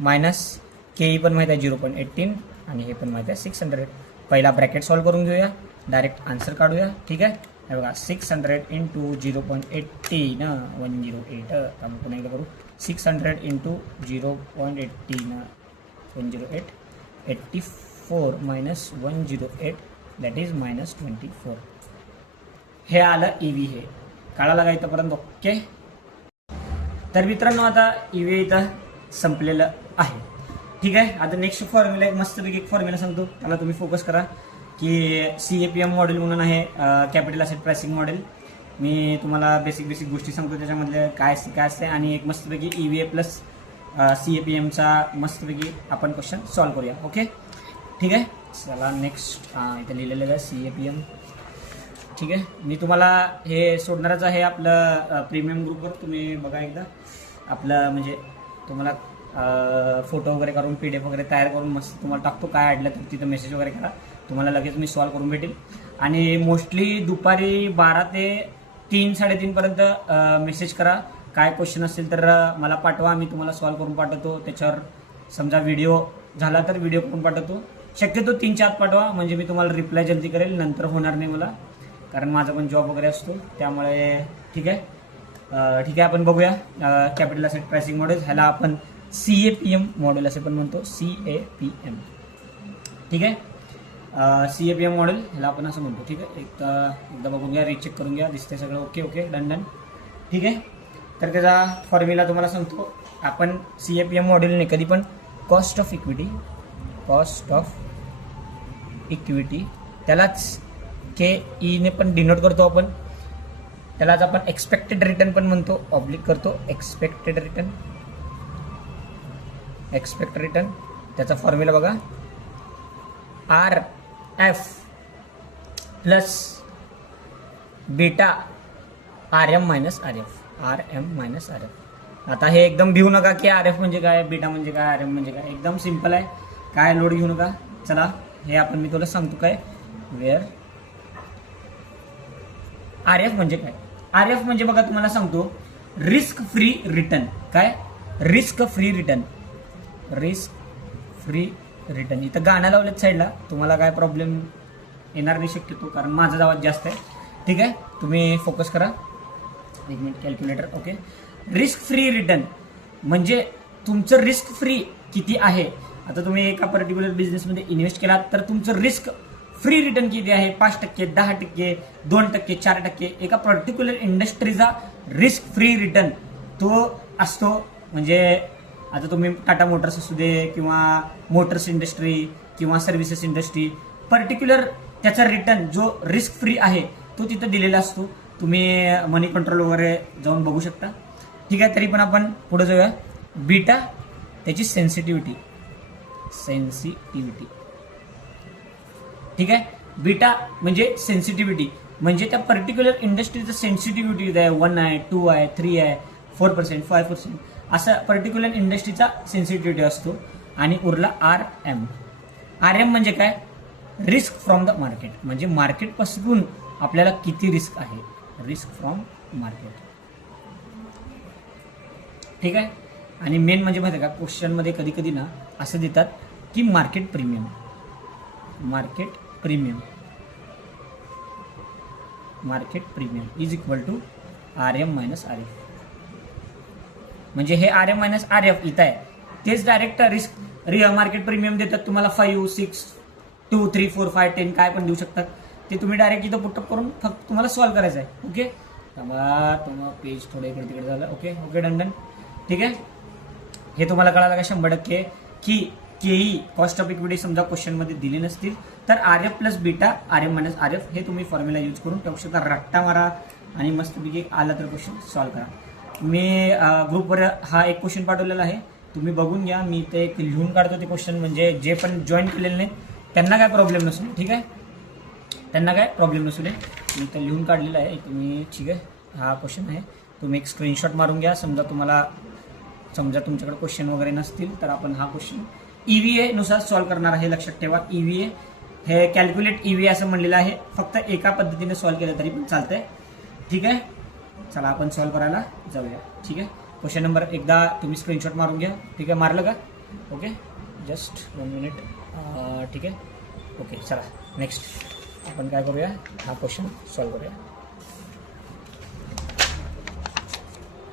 मायनस KE पण माहीत आहे 0.18 आणि हे पण माहीत आहे 600. पहिला ब्रॅकेट सॉल्व करून घेऊया, डायरेक्ट आन्सर काढूया. ठीक आहे, हे बघा 600 इंटू 0.18 108. आपण पुन्हा एकदा करू. 600 इंटू 0.18 108 84 मायनस 108 दॅट इज -24. हे आलं EV. हे काढायला का इथंपर्यंत? ओके. तर मित्रांनो आता EV इथं संपलेलं आहे. ठीक आहे. आता नेक्स्ट फॉर्म्युला एक मस्तपैकी एक फॉर्म्युला सांगतो, त्याला तुम्ही फोकस करा की CAPM मॉडेल म्हणून आहे, कॅपिटल असेट प्राइसिंग मॉडेल. मी तुम्हाला बेसिक गोष्टी सांगतो त्याच्यामधले काय असते आणि एक मस्तपैकी EVA प्लस CAPMचा मस्तपैकी आपण क्वेश्चन सॉल्व्ह करूया. ओके ठीक आहे. चला नेक्स्ट इथे लिहिलेलं आहे CAPM. ठीक आहे. मी तुम्हाला हे सोडणारच आहे आपलं प्रीमियम ग्रुपवर. तुम्ही बघा एकदा आपलं, म्हणजे तुम्हाला फोटो वगैरे करून PDF वगैरे तयार करून मस्त तुम्हाला टाकतो. काय अडलं तर तिथं मेसेज वगैरे करा, तुम्हाला लगेच मी सॉल्व्ह करून भेटेल. आणि मोस्टली दुपारी 12 ते 3-3:30 पर्यंत मेसेज करा. काय क्वेश्चन असेल तर मला पाठवा, मी तुम्हाला सॉल्व्ह करून पाठवतो. त्याच्यावर समजा व्हिडिओ झाला तर व्हिडिओ करून पाठवतो. शक्यतो 3च्या आत पाठवा, म्हणजे मी तुम्हाला रिप्लाय जल्दी करेल. नंतर होणार नाही मला, कारण माझा पण जॉब वगैरे असतो त्यामुळे. ठीक आहे. ठीक आहे, आपण बघूया कॅपिटल असेट प्राइसिंग मॉडेल. ह्याला आपण CAPM मॉडेल असे पण म्हणतो, CAPM. ठीक आहे. CAPM मॉडेल ह्याला आपण असं म्हणतो. ठीक आहे. एकदा बघून घ्या, रिचेक करून घ्या, दिसते सगळं ओके डन. ठीक आहे. तर त्याचा फॉर्म्युला तुम्हाला सांगतो. आपण CAPM मॉडेलने कधी पण कॉस्ट ऑफ इक्विटी त्यालाच KE ने पण डिनोट करतो आपण. त्यालाच आपण एक्सपेक्टेड रिटर्न पण म्हणतो, ऑब्लिक करतो एक्सपेक्टेड रिटर्न. त्याचा फॉर्म्युला बघा, RF plus beta RM minus RF. आता हे एकदम भिवू नका की RF म्हणजे काय, बीटा म्हणजे काय, RM म्हणजे काय. एकदम सिंपल आहे, काय लोड घेऊ नका. चला हे आपण मी तुला सांगतो काय. वेअर RF म्हणजे काय. RF म्हणजे बघा तुम्हाला सांगतो, रिस्क फ्री रिटर्न. काय रिस्क फ्री रिटर्न. इथं गाणं लावलं साईडला, तुम्हाला काय प्रॉब्लेम येणार नाही शक्यतो, कारण माझा आवाज जास्त आहे. ठीक आहे. तुम्ही फोकस करा. 1 minute calculator. Okay. Risk free return म्हणजे तुमचं रिस्क फ्री किती आहे. आता तुम्ही एका पर्टिक्युलर बिझनेसमध्ये इन्व्हेस्ट केला तर तुमचं रिस्क फ्री रिटर्न किती आहे. 5%, 10%, 2%, 4%. एका पर्टिक्युलर इंडस्ट्रीचा रिस्क फ्री रिटर्न तो असतो. म्हणजे आता तुम्ही टाटा मोटर्स असू दे किंवा मोटर्स इंडस्ट्री किंवा सर्व्हिसेस इंडस्ट्री, पर्टिक्युलर त्याचा रिटर्न जो रिस्क फ्री आहे तो तिथं दिलेला असतो. तुम्ही मनी कंट्रोल वगैरे जाऊन बघू शकता. ठीक आहे. तरी पण आपण पुढे जाऊया. बीटा त्याची सेन्सिटिव्हिटी. ठीक आहे. बीटा म्हणजे सेन्सिटिव्हिटी, म्हणजे त्या पर्टिक्युलर इंडस्ट्रीचं सेन्सिटिव्हिटी आहे. 1 आहे, 2 आहे, 3 आहे, 4%, 5%, असा पर्टिक्युलर इंडस्ट्रीचा सेन्सिटिव्हिटी असतो. आणि उरला RM म्हणजे काय, रिस्क फ्रॉम द मार्केट. म्हणजे मार्केटपासून आपल्याला किती रिस्क आहे, रिस्क फ्रॉम मार्केट. ठीक आहे. आणि मेन म्हणजे माहिती आहे का, क्वेश्चनमध्ये कधी ना असं देतात की market premium is equal to RM minus RF. म्हणजे हे RM मायनस RF इथं आहे, तेच डायरेक्ट रिस्क मार्केट प्रीमियम देतात तुम्हाला. 5, 6, 2, 3, 4, 5, 10 काय पण देऊ शकतात. ते तुम्ही डायरेक्ट इथं पुटअप करून फक्त तुम्हाला सॉल्व्ह करायचं आहे. ओके. तुम्हाला पेज थोडं इकडे तिकडे झालं. Okay done. ठीक आहे. हे तुम्हाला कळालं का 100% की KE कॉस्ट ऑफ इक्विटी समजा क्वेश्चनमध्ये दिले नसतील तर RF plus beta RM minus RF हे तुम्ही फॉर्म्युला यूज करून टाकू शकता. रट्टा मारा आणि मस्तपैकी आला तर क्वेश्चन सॉल्व्ह करा. मी ग्रुपवर हा एक क्वेश्चन पाठवलेला आहे, तुम्ही बघून घ्या. मी ते एक लिहून काढतो ते क्वेश्चन, म्हणजे जे पण जॉईन केलेले नाही त्यांना काय प्रॉब्लेम नसू. ठीक आहे. त्यांना काय प्रॉब्लेम नसू दे. मी ते लिहून काढलेलं आहे तुम्ही. ठीक आहे. हा क्वेश्चन आहे, तुम्ही एक स्क्रीनशॉट मारून घ्या. समजा तुमच्याकडे क्वेश्चन वगैरे नसतील तर आपण हा क्वेश्चन EVA नुसार सॉल्व्ह करणार आहे. लक्षात ठेवा, EVA हे कॅल्क्युलेट EVA असं म्हणलेलं आहे. फक्त एका पद्धतीने सॉल्व्ह केलं तरी पण चालतंय. ठीक आहे. चला आपण सॉल्व्ह करायला जाऊया. ठीक आहे. क्वेश्चन नंबर एकदा तुम्ही स्क्रीनशॉट मारून घ्या. ठीक आहे. मारलं का. ओके. Just 1 minute. ठीक आहे. ओके. चला नेक्स्ट आपण काय करूया, हा क्वेश्चन सॉल्व्ह करूया.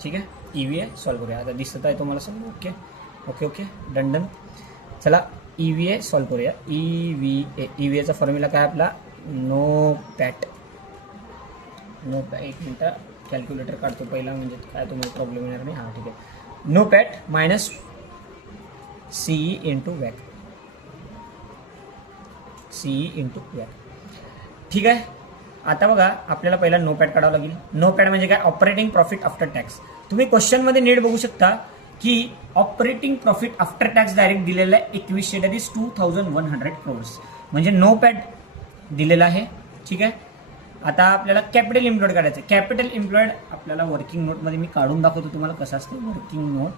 ठीक आहे. EVA सॉल्व्ह करूया. आता दिसत आहे तुम्हाला समजा. Okay done. चला EVA सॉल्व्ह करूया. EVAचा फॉर्म्युला काय आपला, नो पॅट. एक मिनटं कॅल्क्युलेटर काढतो पहिला, म्हणजे काय तुम्हाला प्रॉब्लेम येणार नाही. हां ठीक आहे. NOPAT minus CE into वॅक, सीई इंटू वॅक. ठीक आहे. आता बघा आपल्याला पहिला नोपॅड काढावं लागेल. नोपॅड म्हणजे काय? Operating profit after tax. तुम्ही क्वेश्चनमध्ये नीट बघू शकता की operating profit after tax direct दिलेला आहे 2100, दॅट इज 2100 crores, म्हणजे नोपॅड दिलेला आहे. ठीक आहे. आता आपल्याला कॅपिटल एम्प्लॉयड काढायचं. कॅपिटल एम्प्लॉयड आपल्याला वर्किंग नोटमध्ये मी काढून दाखवतो तुम्हाला कसं असतं working note.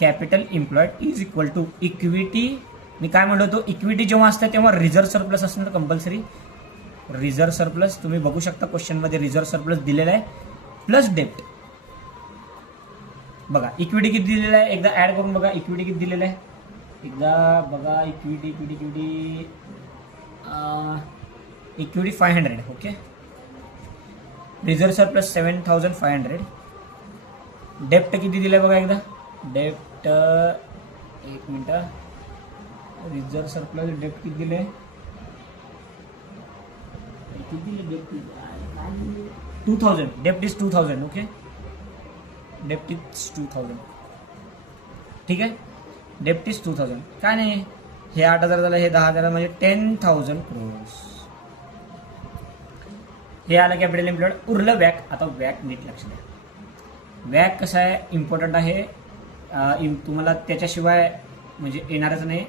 Capital employed is equal to equity. मी काय म्हणतो होतो, इक्विटी जेव्हा असतं तेव्हा रिझर्व्ह सरप्लस असणार कंपल्सरी. रिझर्व्ह सरप्लस तुम्ही बघू शकता क्वेश्चनमध्ये रिझर्व्ह सरप्लस दिलेला आहे प्लस डेप्ट. बघा इक्विटी किती दिलेला आहे, एकदा ऍड करून बघा इक्विटी किती दिलेला आहे. एकदा बघा इक्विटी 500. ओके. Reserve surplus 7500. डेप्ट किती दिलं बघा एकदा. डेप्ट एक मिनटं. रिझर्व्ह सरप्लस डेप्ट किती दिले, किती दिले डेप्ट 2000. डेप्ट इज 2000. ओके. Dept is 2000. ठीक आहे. डेप्ट इज 2000. काय नाही, हे 8000 झालं, हे 10,000 म्हणजे 10,000 crores. हे आलं कॅपिटल एम्प्लॉयड. उरलं वॅक. आता वॅक नीट लक्ष द्या. वॅक कसं आहे, इम्पॉर्टंट आहे. तुम्हाला त्याच्याशिवाय म्हणजे येणारच नाही,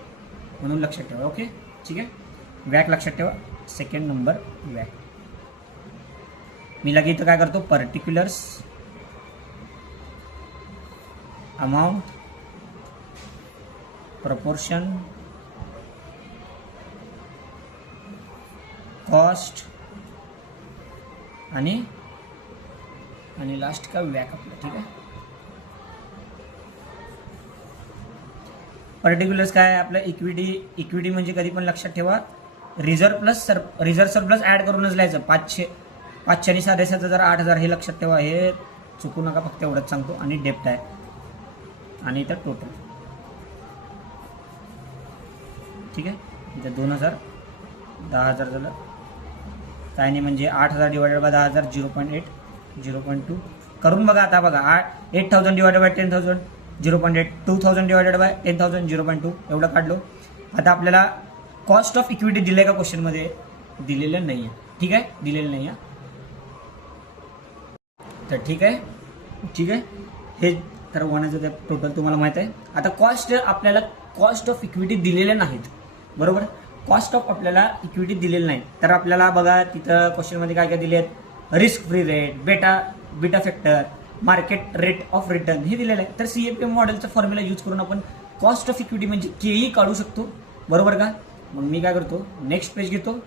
म्हणून लक्षात ठेवा. ओके. ठीक आहे. वॅक लक्षात ठेवा. Second number वॅक. मी लगे इथं काय करतो, पर्टिक्युलर्स अमाऊंट प्रपोर्शन कॉस्ट आणि लास्ट का वॅक आपलं. ठीक आहे. पर्टिक्युलर्स काय आहे आपलं, इक्विटी म्हणजे कधी पण लक्षात ठेवा रिझर्व्ह सरप्लस ऍड करूनच लिहायचं. 500 आणि 7,500 8,000 हे लक्षात ठेवा. हे चुकू नका, फक्त एवढंच सांगतो. आणि डेप्ट आहे आणि इथं टोटल. ठीक आहे. इथं 2000 10,000 झालं काय नाही, म्हणजे 8,000 डिवायडेड बाय 10,000 0.8 0.2 करून बघा. आता बघा 8,000 डिवायडेड बाय 10,000 0.8 2,000 डिवायडेड बाय 10,000 0.2 एवढं काढलो. आता आपल्याला कॉस्ट ऑफ इक्विटी दिलंय का क्वेश्चनमध्ये, दिलेलं नाही आहे. ठीक आहे, दिलेलं नाही आहे. तर ठीक आहे. हे तर वनाचं टोटल तुम्हाला माहित आहे. आता कॉस्ट आपल्याला कॉस्ट ऑफ इक्विटी दिलेले नाहीत, बरोबर. कॉस्ट ऑफ आपल्याला इक्विटी दिलेलं नाही, तर आपल्याला बघा तिथं क्वेश्चनमध्ये काय काय दिले आहेत, risk free rate, beta factor, market rate of return हे दिलेलं आहे. तर CFM मॉडेलचा फॉर्म्युला यूज करून आपण कॉस्ट ऑफ इक्विटी म्हणजे केई काढू शकतो, बरोबर का. मग मी काय करतो, नेक्स्ट पेज घेतो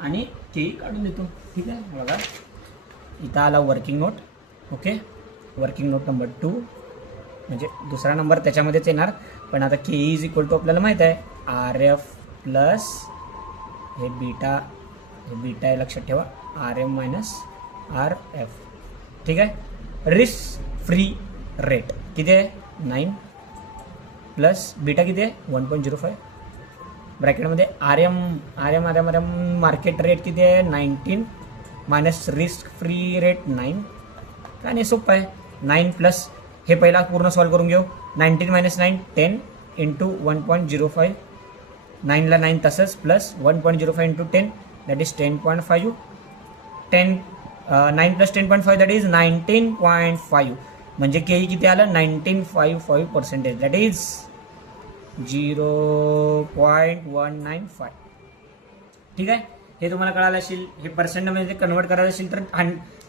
आणि केई काढून देतो. ठीक आहे. बघा इथं आला working note. Okay. Working note number 2 म्हणजे दुसरा नंबर त्याच्यामध्येच येणार. पण आता केई इज इक्वल टू आपल्याला माहित आहे RF प्लस हे बीटा आहे लक्षात ठेवा, RM मायनस RF. ठीक आहे. रिस्क फ्री रेट किती आहे 9 प्लस बीटा किती आहे 1.05 ब्रॅकेटमध्ये RM मार्केट रेट किती आहे 19 मायनस रिस्क फ्री रेट 9. काय नाही, सोपं आहे. 9 प्लस हे पहिला पूर्ण सॉल्व करून घेऊ. 19 मायनस 9 10 इंटू 1.05 9ला 9 तसंच plus 1.05 into 10 that is 10.5 9 plus 10.5 that is 19.5 म्हणजे केई किती आलं 19.55% दॅट इज 0.195. ठीक आहे. हे तुम्हाला कळालं असेल. हे पर्सेंटमध्ये कन्वर्ट करायचं असेल तर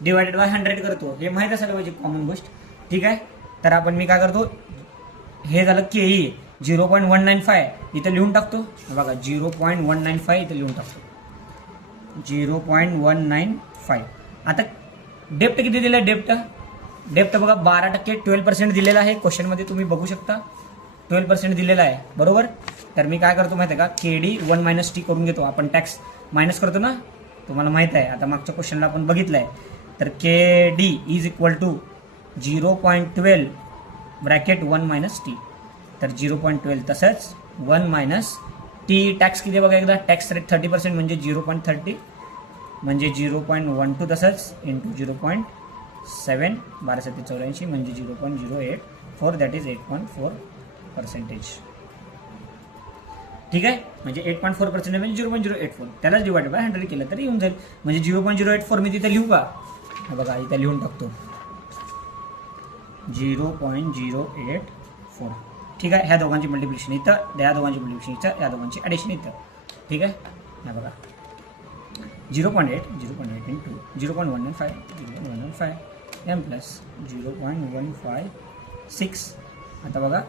डिवायडेड बाय 100 करतो, हे माहीत असायला पाहिजे, कॉमन गोष्ट. ठीक आहे. तर आपण मी काय करतो, हे झालं केई 0.195 इथं लिहून टाकतो. बघा 0.195 इथं लिहून टाकतो 0.195. आता डेप्ट किती दिलं, डेप्ट बघा 12% 12% दिलेला आहे क्वेश्चनमध्ये, तुम्ही बघू शकता 12% दिलेला आहे, बरोबर. तर मी काय करतो माहिती आहे का, KD 1 - T करून घेतो. आपण टॅक्स मायनस करतो ना, तुम्हाला माहित आहे. आता मागच्या क्वेश्चनला आपण बघितलं आहे. तर KD is equal to 0.12 bracket 1 - T. तर 0.12 तसंच 1 - T. टॅक्स किती बघा एकदा, टॅक्स रेट 30% म्हणजे 0.30 म्हणजे 0.12 तसंच इंटू 0.7 12 7 84 म्हणजे 0.084 दॅट इज 8.4 ठीक आहे, म्हणजे 8.4% म्हणजे 0.084 त्यालाच डिवाइड बाय 100 केलं तरी येऊन जाईल. म्हणजे 0.084 मी तिथे लिहू का? बघा इथं लिहून टाकतो 0.084. ठीक आहे, ह्या दोघांची मल्टिप्लिकेशन इथं, या दोघांची मल्टिप्लिकेशन इथं, या दोघांची ॲडिशन इथं. ठीक आहे, हा बघा 0.8 इंटू 0.115 एम प्लस 0.156. आता बघा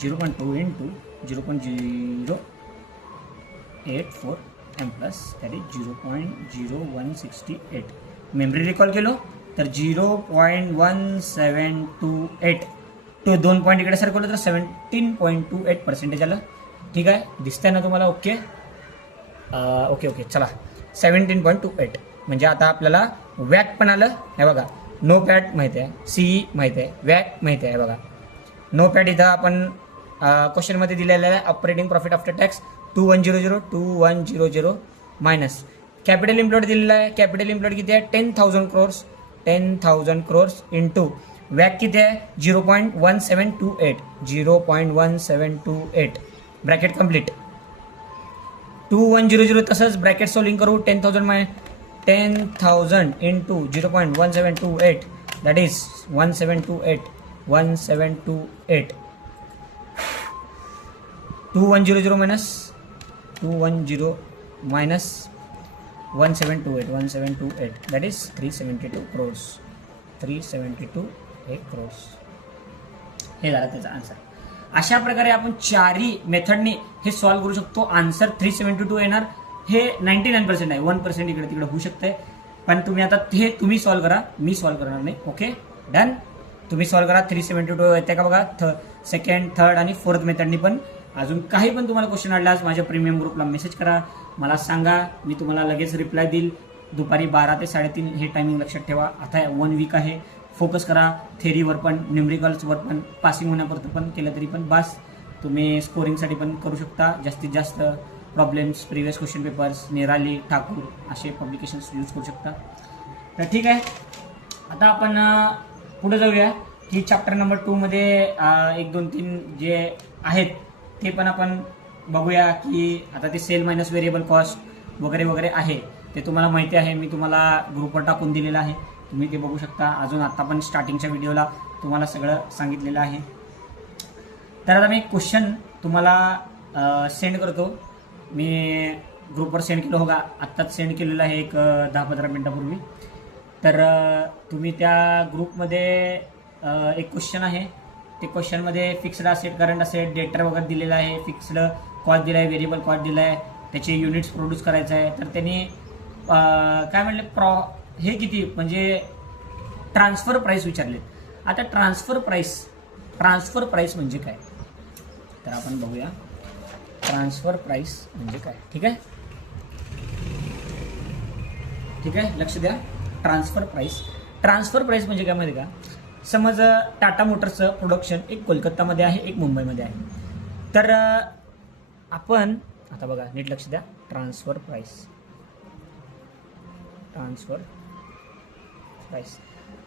0.2 into 0.084 M plus that is 0.0168. Memory recall केलो तर 0.1728. तो 2 पॉईंट इकडे सरकवलं तर 17.28% आलं. ठीक आहे, दिसतंय ना तुम्हाला? ओके ओके चला 17.28. म्हणजे आता आपल्याला वॅट पण आलं. हे बघा नो पॅट माहिती आहे, सीई माहिती आहे, वॅट माहिती आहे. बघा नो पॅट इथं आपण क्वेश्चनमध्ये दिलेलं आहे operating profit after tax 2100 minus capital employed दिलेला आहे. कॅपिटल इम्प्लॉयड किती आहे? 10,000 crores इंटू वॅट किती आहे? 0.1728 ब्रॅकेट कम्प्लीट. 2100 तसंच ब्रॅकेट सॉल्विंग करू. 10,000 into 0.1728 that is 1728. 2100 minus 1728 that is 372 crores. 372 crores हे झालं त्याचा आन्सर. अशा प्रकारे आपण चारही मेथडने हे सॉल्व्ह करू शकतो. आन्सर 372 येणार. हे 99% आहे, 1% इकडे तिकडे होऊ शकतंय. पण तुम्ही आता हे तुम्ही सॉल्व्ह करा, मी सॉल्व्ह करणार नाही. Okay done. तुम्ही सॉल्व्ह करा. 372 येते का बघा. सेकंड, थर्ड आणि फोर्थ मेथडनी पण. अजून काही पण तुम्हाला क्वेश्चन आढळल्यास माझ्या प्रीमियम ग्रुपला मेसेज करा, मला सांगा, मी तुम्हाला लगेच रिप्लाय देईल. दुपारी 12 ते 3:30 हे टायमिंग लक्षात ठेवा. आता 1 वीक आहे, फोकस करा थेरीवर पण, न्यूमरिकल्सवर पण. पासिंग होण्यापुरतं पण केलं तरी पण बास. तुम्ही स्कोरिंगसाठी पण करू शकता. जास्तीत जास्त प्रॉब्लेम्स, प्रिव्हियस क्वेश्चन पेपर्स, निराली, ठाकूर असे पब्लिकेशन्स यूज करू शकता. तर ठीक आहे, आता आपण पुढे जाऊया की चॅप्टर नंबर 2 मध्ये 1, 2, 3 जे आहेत ते पण आपण बघूया. की आता ते सेल मायनस व्हेरिएबल कॉस्ट वगैरे वगैरे आहे ते तुम्हाला माहिती आहे. मी तुम्हाला ग्रुपवर टाकून दिलेलं आहे, तुम्ही ते बघू शकता. अजून आता पण स्टार्टिंगच्या व्हिडिओला तुम्हाला सगळं सांगितलेलं आहे. तर आता मी क्वेश्चन तुम्हाला सेंड करतो. मी ग्रुपवर सेंड केलं होगा, आत्ताच सेंड केलेलं आहे एक 10-15 मिनटापूर्वी. तर तुम्ही त्या ग्रुपमध्ये एक क्वेश्चन आहे, ते क्वेश्चनमध्ये फिक्स्ड असेट, करंट असेट, डेटर वगैरे दिलेलं आहे, फिक्स्ड कॉस्ट दिला आहे, व्हेरिएबल कॉस्ट दिला आहे, त्याचे युनिट्स प्रोड्यूस करायचं आहे. तर त्यांनी काय म्हणले हे किती म्हणजे ट्रान्सफर प्राईस विचारले. आता ट्रान्सफर प्राईस म्हणजे काय तर आपण बघूया. ट्रान्सफर प्राईस म्हणजे काय. ठीक आहे, लक्ष द्या. ट्रान्सफर प्राईस म्हणजे काय माहिती का. समज टाटा मोटर्सचं प्रोडक्शन एक कोलकातामध्ये आहे, एक मुंबईमध्ये आहे. तर आपण आता बघा नीट लक्ष द्या. ट्रान्सफर प्राईस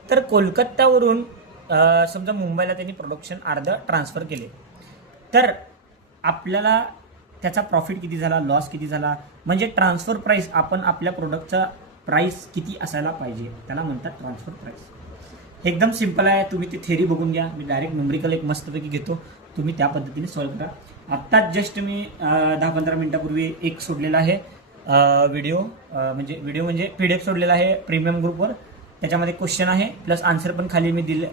तर कोलकातावरून समजा मुंबईला त्यांनी प्रोडक्शन अर्ध ट्रान्सफर केले, तर आपल्याला त्याचा प्रॉफिट किती झाला, लॉस किती झाला, म्हणजे ट्रान्सफर प्राईस आपण आपल्या प्रोडक्टचा प्राईस किती असायला पाहिजे त्याला म्हणतात ट्रान्सफर प्राईस. एकदम सिंपल आहे, तुम्ही ती थेरी बघून घ्या. मी डायरेक्ट न्यूमरिकल एक मस्तपैकी घेतो, तुम्ही त्या पद्धतीने सॉल्व्ह करा. आत्ताच जस्ट मी 10-15 मिनिटापूर्वी एक सोडलेला आहे व्हिडिओ म्हणजे PDF सोडलेला आहे प्रीमियम ग्रुपवर. त्याच्यामध्ये क्वेश्चन आहे प्लस आन्सर पण खाली मी दिले.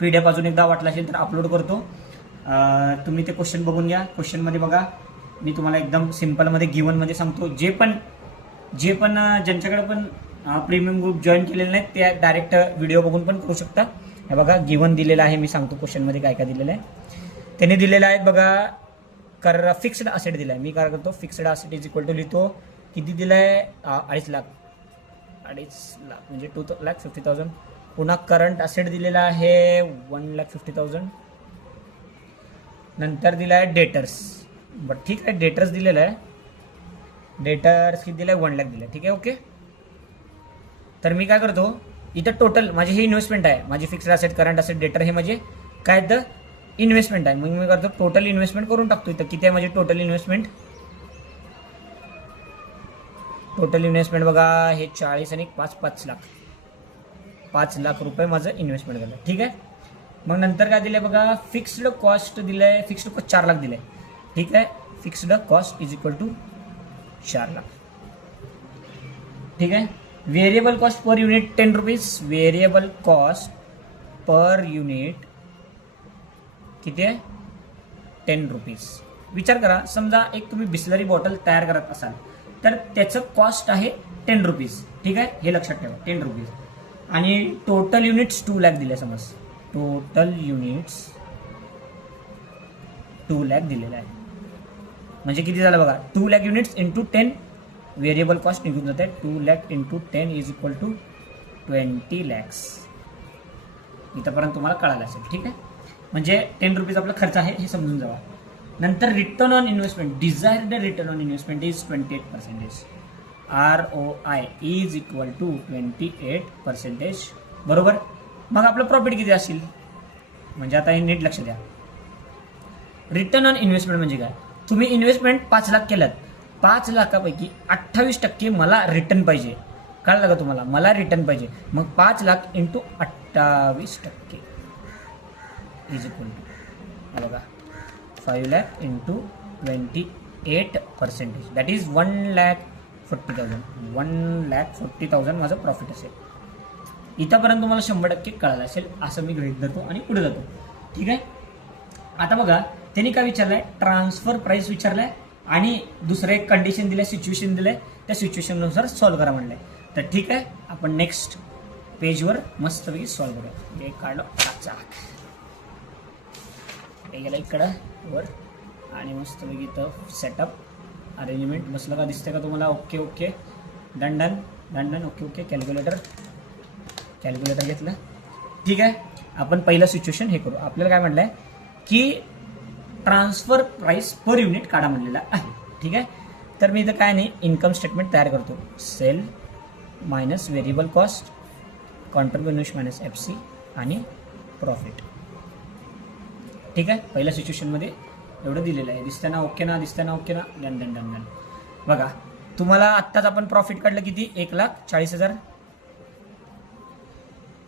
PDF अजून एकदा वाटला असेल तर अपलोड करतो, तुम्ही ते क्वेश्चन बघून घ्या. क्वेश्चनमध्ये बघा मी तुम्हाला एकदम सिम्पलमध्ये गिवनमध्ये सांगतो. जे पण ज्यांच्याकडे पण प्रीमियम ग्रुप जॉईन केलेले नाहीत ते डायरेक्ट व्हिडिओ बघून पण करू शकता. हे बघा गिवन दिलेलं आहे, मी सांगतो क्वेश्चनमध्ये काय काय दिलेलं आहे. त्यांनी दिलेलं आहे बघा. फिक्स्ड असेट दिला आहे. मी काय करतो, fixed asset is equal to लिहितो. किती दिलं आहे 2.5 लाख म्हणजे 2,50,000. पुन्हा करंट असेट दिलेला आहे 1,50,000. नंतर दिला आहे डेटर्स. बट ठीक आहे, डेटर्स दिलेलं आहे. डेटर्स किती दिलं आहे 1 लाख दिलं आहे. ठीक आहे, ओके. तर मी काय करतो, इथं टोटल माझी ही इन्व्हेस्टमेंट आहे, माझी फिक्स्ड असेट, करंट असेट, डेटर हे माझे काय तर इन्व्हेस्टमेंट आहे. मग मी करतो टोटल इन्व्हेस्टमेंट करून टाकतो इथं. किती आहे माझी टोटल इन्व्हेस्टमेंट? टोटल इन्व्हेस्टमेंट बघा, हे 40 आणि 5 लाख, 5 लाख रुपये माझं इन्व्हेस्टमेंट झालं. ठीक आहे. मग नंतर काय दिलंय बघा, फिक्स्ड कॉस्ट दिलंय. फिक्स्ड कॉस्ट 4 लाख दिलंय. ठीक आहे. Fixed cost is equal to 4 lakh. ठीक आहे. Variable cost per unit 10 rupees. Variable cost per unit किती आहे? 10 रुपीज. विचार करा, समजा एक तुम्ही बिस्लरी बॉटल तयार करत असाल तर त्याचं कॉस्ट आहे 10 रुपीज. ठीक आहे, हे लक्षात ठेवा, 10 रुपीज. आणि टोटल युनिट्स 2 लाख दिले. समज टोटल युनिट्स 2 लाख दिलेलं आहे. म्हणजे किती झालं बघा, 2 lakh units into 10. Variable cost निघून जाते. 2 lakh into 10 is equal to 20 lakhs. इथंपर्यंत तुम्हाला कळालं असेल. ठीक आहे. म्हणजे 10 रुपीज आपला खर्च आहे हे समजून जावा. नंतर return on investment, desired return on investment is 28%. ROI is equal to 28%. बरोबर. मग आपलं प्रॉफिट किती असेल? म्हणजे आता हे नीट लक्ष द्या. रिटर्न ऑन इन्व्हेस्टमेंट म्हणजे काय? तुम्ही इन्व्हेस्टमेंट 5 लाख केलात, 5 लाखापैकी 28% मला रिटर्न पाहिजे. कळलं का तुम्हाला? मला रिटर्न पाहिजे. मग 5 lakh into 28% is equal to बघा 5 लाख इंटू 28%. That is 1,40,000. 1,40,000 माझं प्रॉफिट असेल. इथंपर्यंत तुम्हाला 100% कळालं असेल असं मी गृहीत धरतो आणि पुढे जातो. ठीक आहे. आता बघा, त्यांनी काय विचारलंय? ट्रान्सफर प्राइस विचारलाय आणि दुसरं एक कंडिशन दिलंय, सिच्युएशन दिलंय. त्या सिच्युएशननुसार सॉल्व्ह करा म्हणलंय. तर ठीक आहे, आपण नेक्स्ट पेजवर मस्तपैकी सॉल्व्ह करूया. हे काढलं अच्छा, हे गेलं इकडं वर आणि मस्तपैकी इथं सेटअप अरेंजमेंट बसलं का? दिसतंय का तुम्हाला? Okay okay, done done done done. Okay okay. Calculator घेतलं. ठीक आहे. आपण पहिलं सिच्युएशन हे करू. आपल्याला काय म्हटलंय की ट्रान्सफर प्राइस पर युनिट काढा म्हणलेला आहे. ठीक आहे. तर मी इथं काय नाही, इन्कम स्टेटमेंट तयार करतो. Sale minus variable cost, contribution minus FC आणि प्रॉफिट. ठीक आहे. पहिल्या सिच्युएशनमध्ये एवढं दिलेलं आहे. दिसताना ओके ना? दिसताना ओके ना? Done done done done. बघा, तुम्हाला आत्ताच आपण प्रॉफिट काढलं किती? 1,40,000.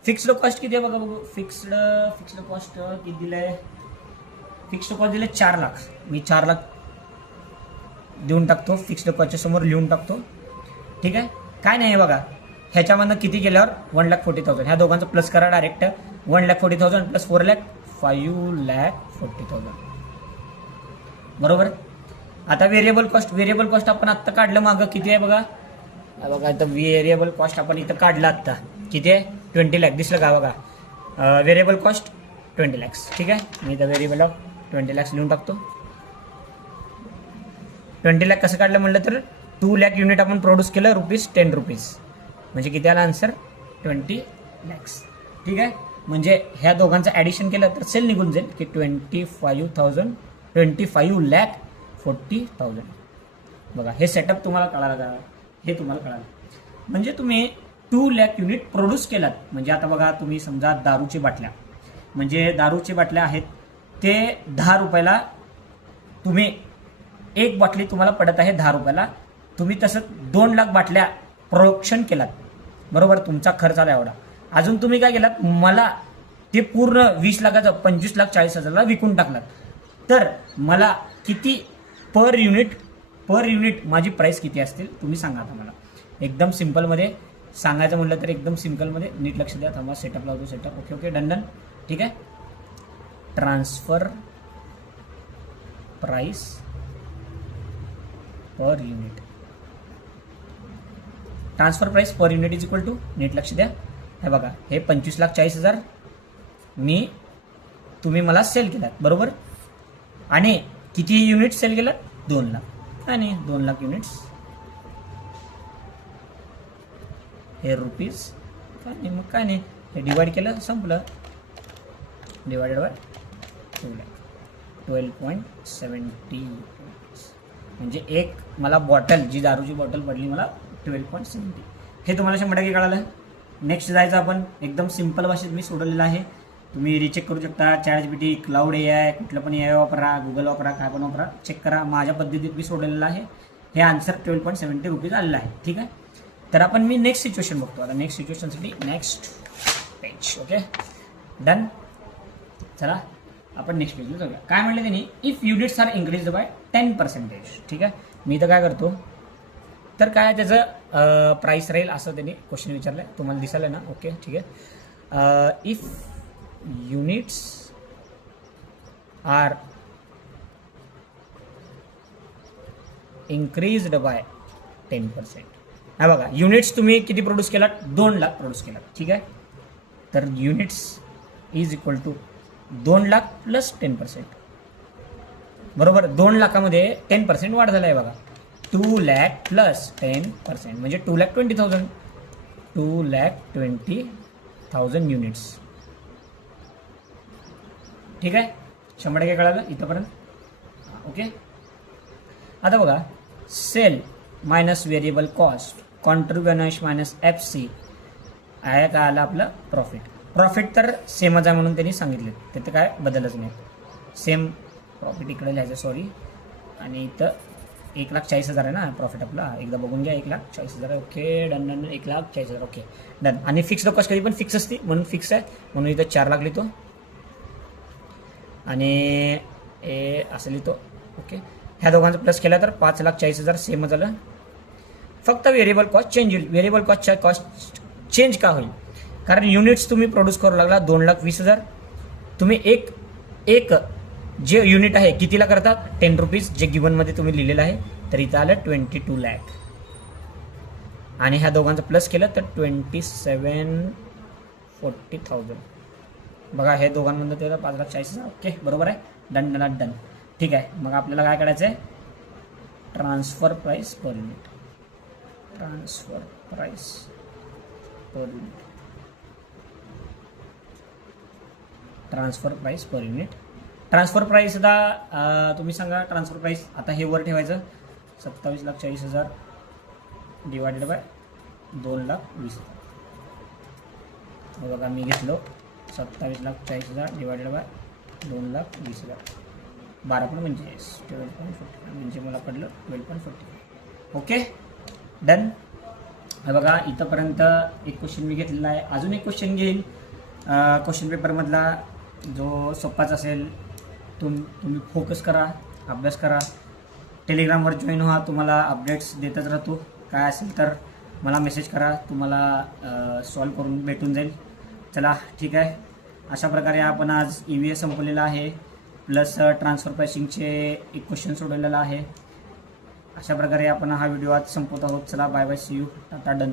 फिक्स्ड कॉस्ट किती आहे बघा बघू. फिक्स्ड कॉस्ट किती दिलंय? फिक्स्ड कॉस्ट दिले 4 लाख. मी 4 लाख देऊन टाकतो. फिक्स्ड कॉस्टच्या समोर लिहून टाकतो. ठीक आहे. काय नाही बघा, ह्याच्यामधनं किती केल्यावर 1,40,000. ह्या दोघांचं प्लस करा डायरेक्ट. 1,40,000 प्लस 4 लाख 5,40,000. बरोबर. आता व्हेरिएबल कॉस्ट आपण आत्ता काढलं मागं. किती आहे बघा, बघा इथं व्हेरिएबल कॉस्ट आपण इथं काढलं आत्ता. किती आहे? 20 लाख. दिसलं का? बघा, व्हेरिएबल कॉस्ट 20 लॅक्स. ठीक आहे. मी इथं व्हेरिएबल ऑफ 20 लॅक्स लिहून टाकतो. 20 लाख कसं काढलं म्हणलं तर 2 लाख युनिट आपण प्रोड्यूस केलं, ₹10 म्हणजे किती आला आन्सर? 20 लॅक्स. ठीक आहे. म्हणजे ह्या दोघांचं ॲडिशन केलं तर सेल निघून जाईल की 25,40,000. बघा, हे सेटअप तुम्हाला कळालं का? हे तुम्हाला कळालं. म्हणजे तुम्ही 2 लाख युनिट प्रोड्यूस केलात. म्हणजे आता बघा, तुम्ही समजा दारूची बाटल्या, म्हणजे दारूची बाटल्या आहेत ते 10 रुपयाला, तुम्ही एक बाटली तुम्हाला पडत आहे 10 रुपयाला. तुम्ही तसं 2 लाख बाटल्या प्रोडक्शन केलात. बरोबर. तुमचा खर्च आला एवढा. अजून तुम्ही काय केलात? मला ते पूर्ण 20 लाखाचं 25,40,000ला विकून टाकलात. तर मला किती पर युनिट माझी प्राइस किती असतील तुम्ही सांगा आता मला. एकदम सिम्पलमध्ये सांगायचं म्हटलं तर एकदम सिम्पलमध्ये. नीट लक्ष द्या. थांबा, सेटअप लावतो. Setup okay okay, done done. ठीक आहे. Transfer price per unit. Transfer price per unit is equal to, नीट लक्ष द्या. हे बघा, हे 25,40,000 तुम्ही मला सेल केलात. बरोबर. आणि किती युनिट सेल केलात? 2 लाख. आणि 2 लाख युनिट्स हे रुपीज. काय नाही, मग काय नाही, हे डिवाइड केलं, संपलं. Divided by 2 lakh, 12.70. म्हणजे एक मला बॉटल, जी दारूची बॉटल पडली मला 12.70. हे तुम्हाला 100% कळालं. नेक्स्ट जायचं आपण. एकदम सिंपल भाषेत मी सोडवलेलं आहे. तुम्ही रिचेक करू शकता. ChatGPT, क्लाउड AI, कुठलं पण AI वापरा, गुगल वापरा, काय पण वापरा, चेक करा. माझ्या पद्धतीत मी सोडलेलं आहे. हे आन्सर 12.70 रुपीज आलेलं आहे. ठीक आहे. तर आपण मी नेक्स्ट सिच्युएशन बघतो. आता नेक्स्ट सिच्युएशनसाठी नेक्स्ट पेज. Okay done. चला आपण नेक्स्ट पेजला जाऊया. काय म्हणले त्यांनी, if units are increase by 10%. ठीक आहे. मी तर काय करतो, तर काय त्याचं प्राईस राहील असं त्यांनी क्वेश्चन विचारलं आहे. तुम्हाला दिसायला ना. ओके ठीक आहे. If units are increased by 10%. हा बघा, युनिट्स तुम्ही किती प्रोड्यूस केलात, 2 लाख प्रोड्यूस केलात. ठीक आहे. तर units is equal to 2 lakh plus 10%. बरोबर. 2 लाखामध्ये 10% वाढ झाला आहे बघा. 2 लाख प्लस 10% म्हणजे 2,20,000. 2,20,000 युनिट्स. ठीक आहे. 100% कळालं इथंपर्यंत. ओके. आता बघा, sale minus variable cost, contribution minus FC आहे. काय आलं आपलं प्रॉफिट. प्रॉफिट तर सेमच आहे म्हणून त्यांनी सांगितले, तिथे काय बदलच नाही. सेम प्रॉफिट इकडे लिहायचं, सॉरी. आणि इथं 1,40,000 आहे ना प्रॉफिट आपला. एकदा बघून घ्या. 1,40,000 आहे. Okay done done. 1,40,000. Okay done. आणि फिक्स्ड कॉस्ट कधी पण फिक्स असते म्हणून फिक्स आहे, म्हणून इथं 4 लाख लिहितो आणि असं लिहितो. ओके. ह्या दोघांचं प्लस केला तर 5,40,000 सेम झालं. फक्त व्हेरिएबल कॉस्ट चेंज होईल. व्हेरिएबल कॉस्ट चेंज का होईल, कारण युनिट्स तुम्ही प्रोड्यूस करू लागला 2,20,000. तुम्ही एक जे युनिट आहे कितीला करतात, 10 रुपीज, जे गिवनमध्ये तुम्ही लिहिलेलं आहे. तर इथं आलं 22 लाख. आणि ह्या दोघांचं प्लस केलं तर 27,40,000. बघा, हे दोघांमधलं ते 5,40,000. ओके बरोबर आहे. Done done done. ठीक आहे. मग आपल्याला काय करायचं आहे, transfer price per unit. Transfer price per unit. Transfer price per unit. Transfer price आता तुम्ही सांगा. ट्रान्सफर प्राइस आता हे वर ठेवायचं, 27,40,000 डिवायडेड बाय 2,20,000. बघा, मी घेतलो 27,40,000 डिवायडेड बाय 2,20,000. 12.45 12.40 म्हणजे मला पडलं 12.40. Okay done. बघा, इथंपर्यंत एक क्वेश्चन मी घेतलेला आहे. अजून एक क्वेश्चन घेईन क्वेश्चन पेपरमधला, जो सोपाच असेल. तुम्ही फोकस करा, अभ्यास करा. टेलिग्रामवर जॉईन व्हा. तुम्हाला अपडेट्स देतच राहतो. काय असेल तर मला मेसेज करा, तुम्हाला सॉल्व करून भेटून जाईल. चला ठीक आहे. अशा प्रकारे आपण आज EVA संपवलेला आहे, प्लस ट्रान्सफर प्राइसिंगचे एक क्वेश्चन सोडवलेला आहे. अशा प्रकारे आपण हा व्हिडिओ आज संपवत आहोत. चला bye bye, see you, tata, done.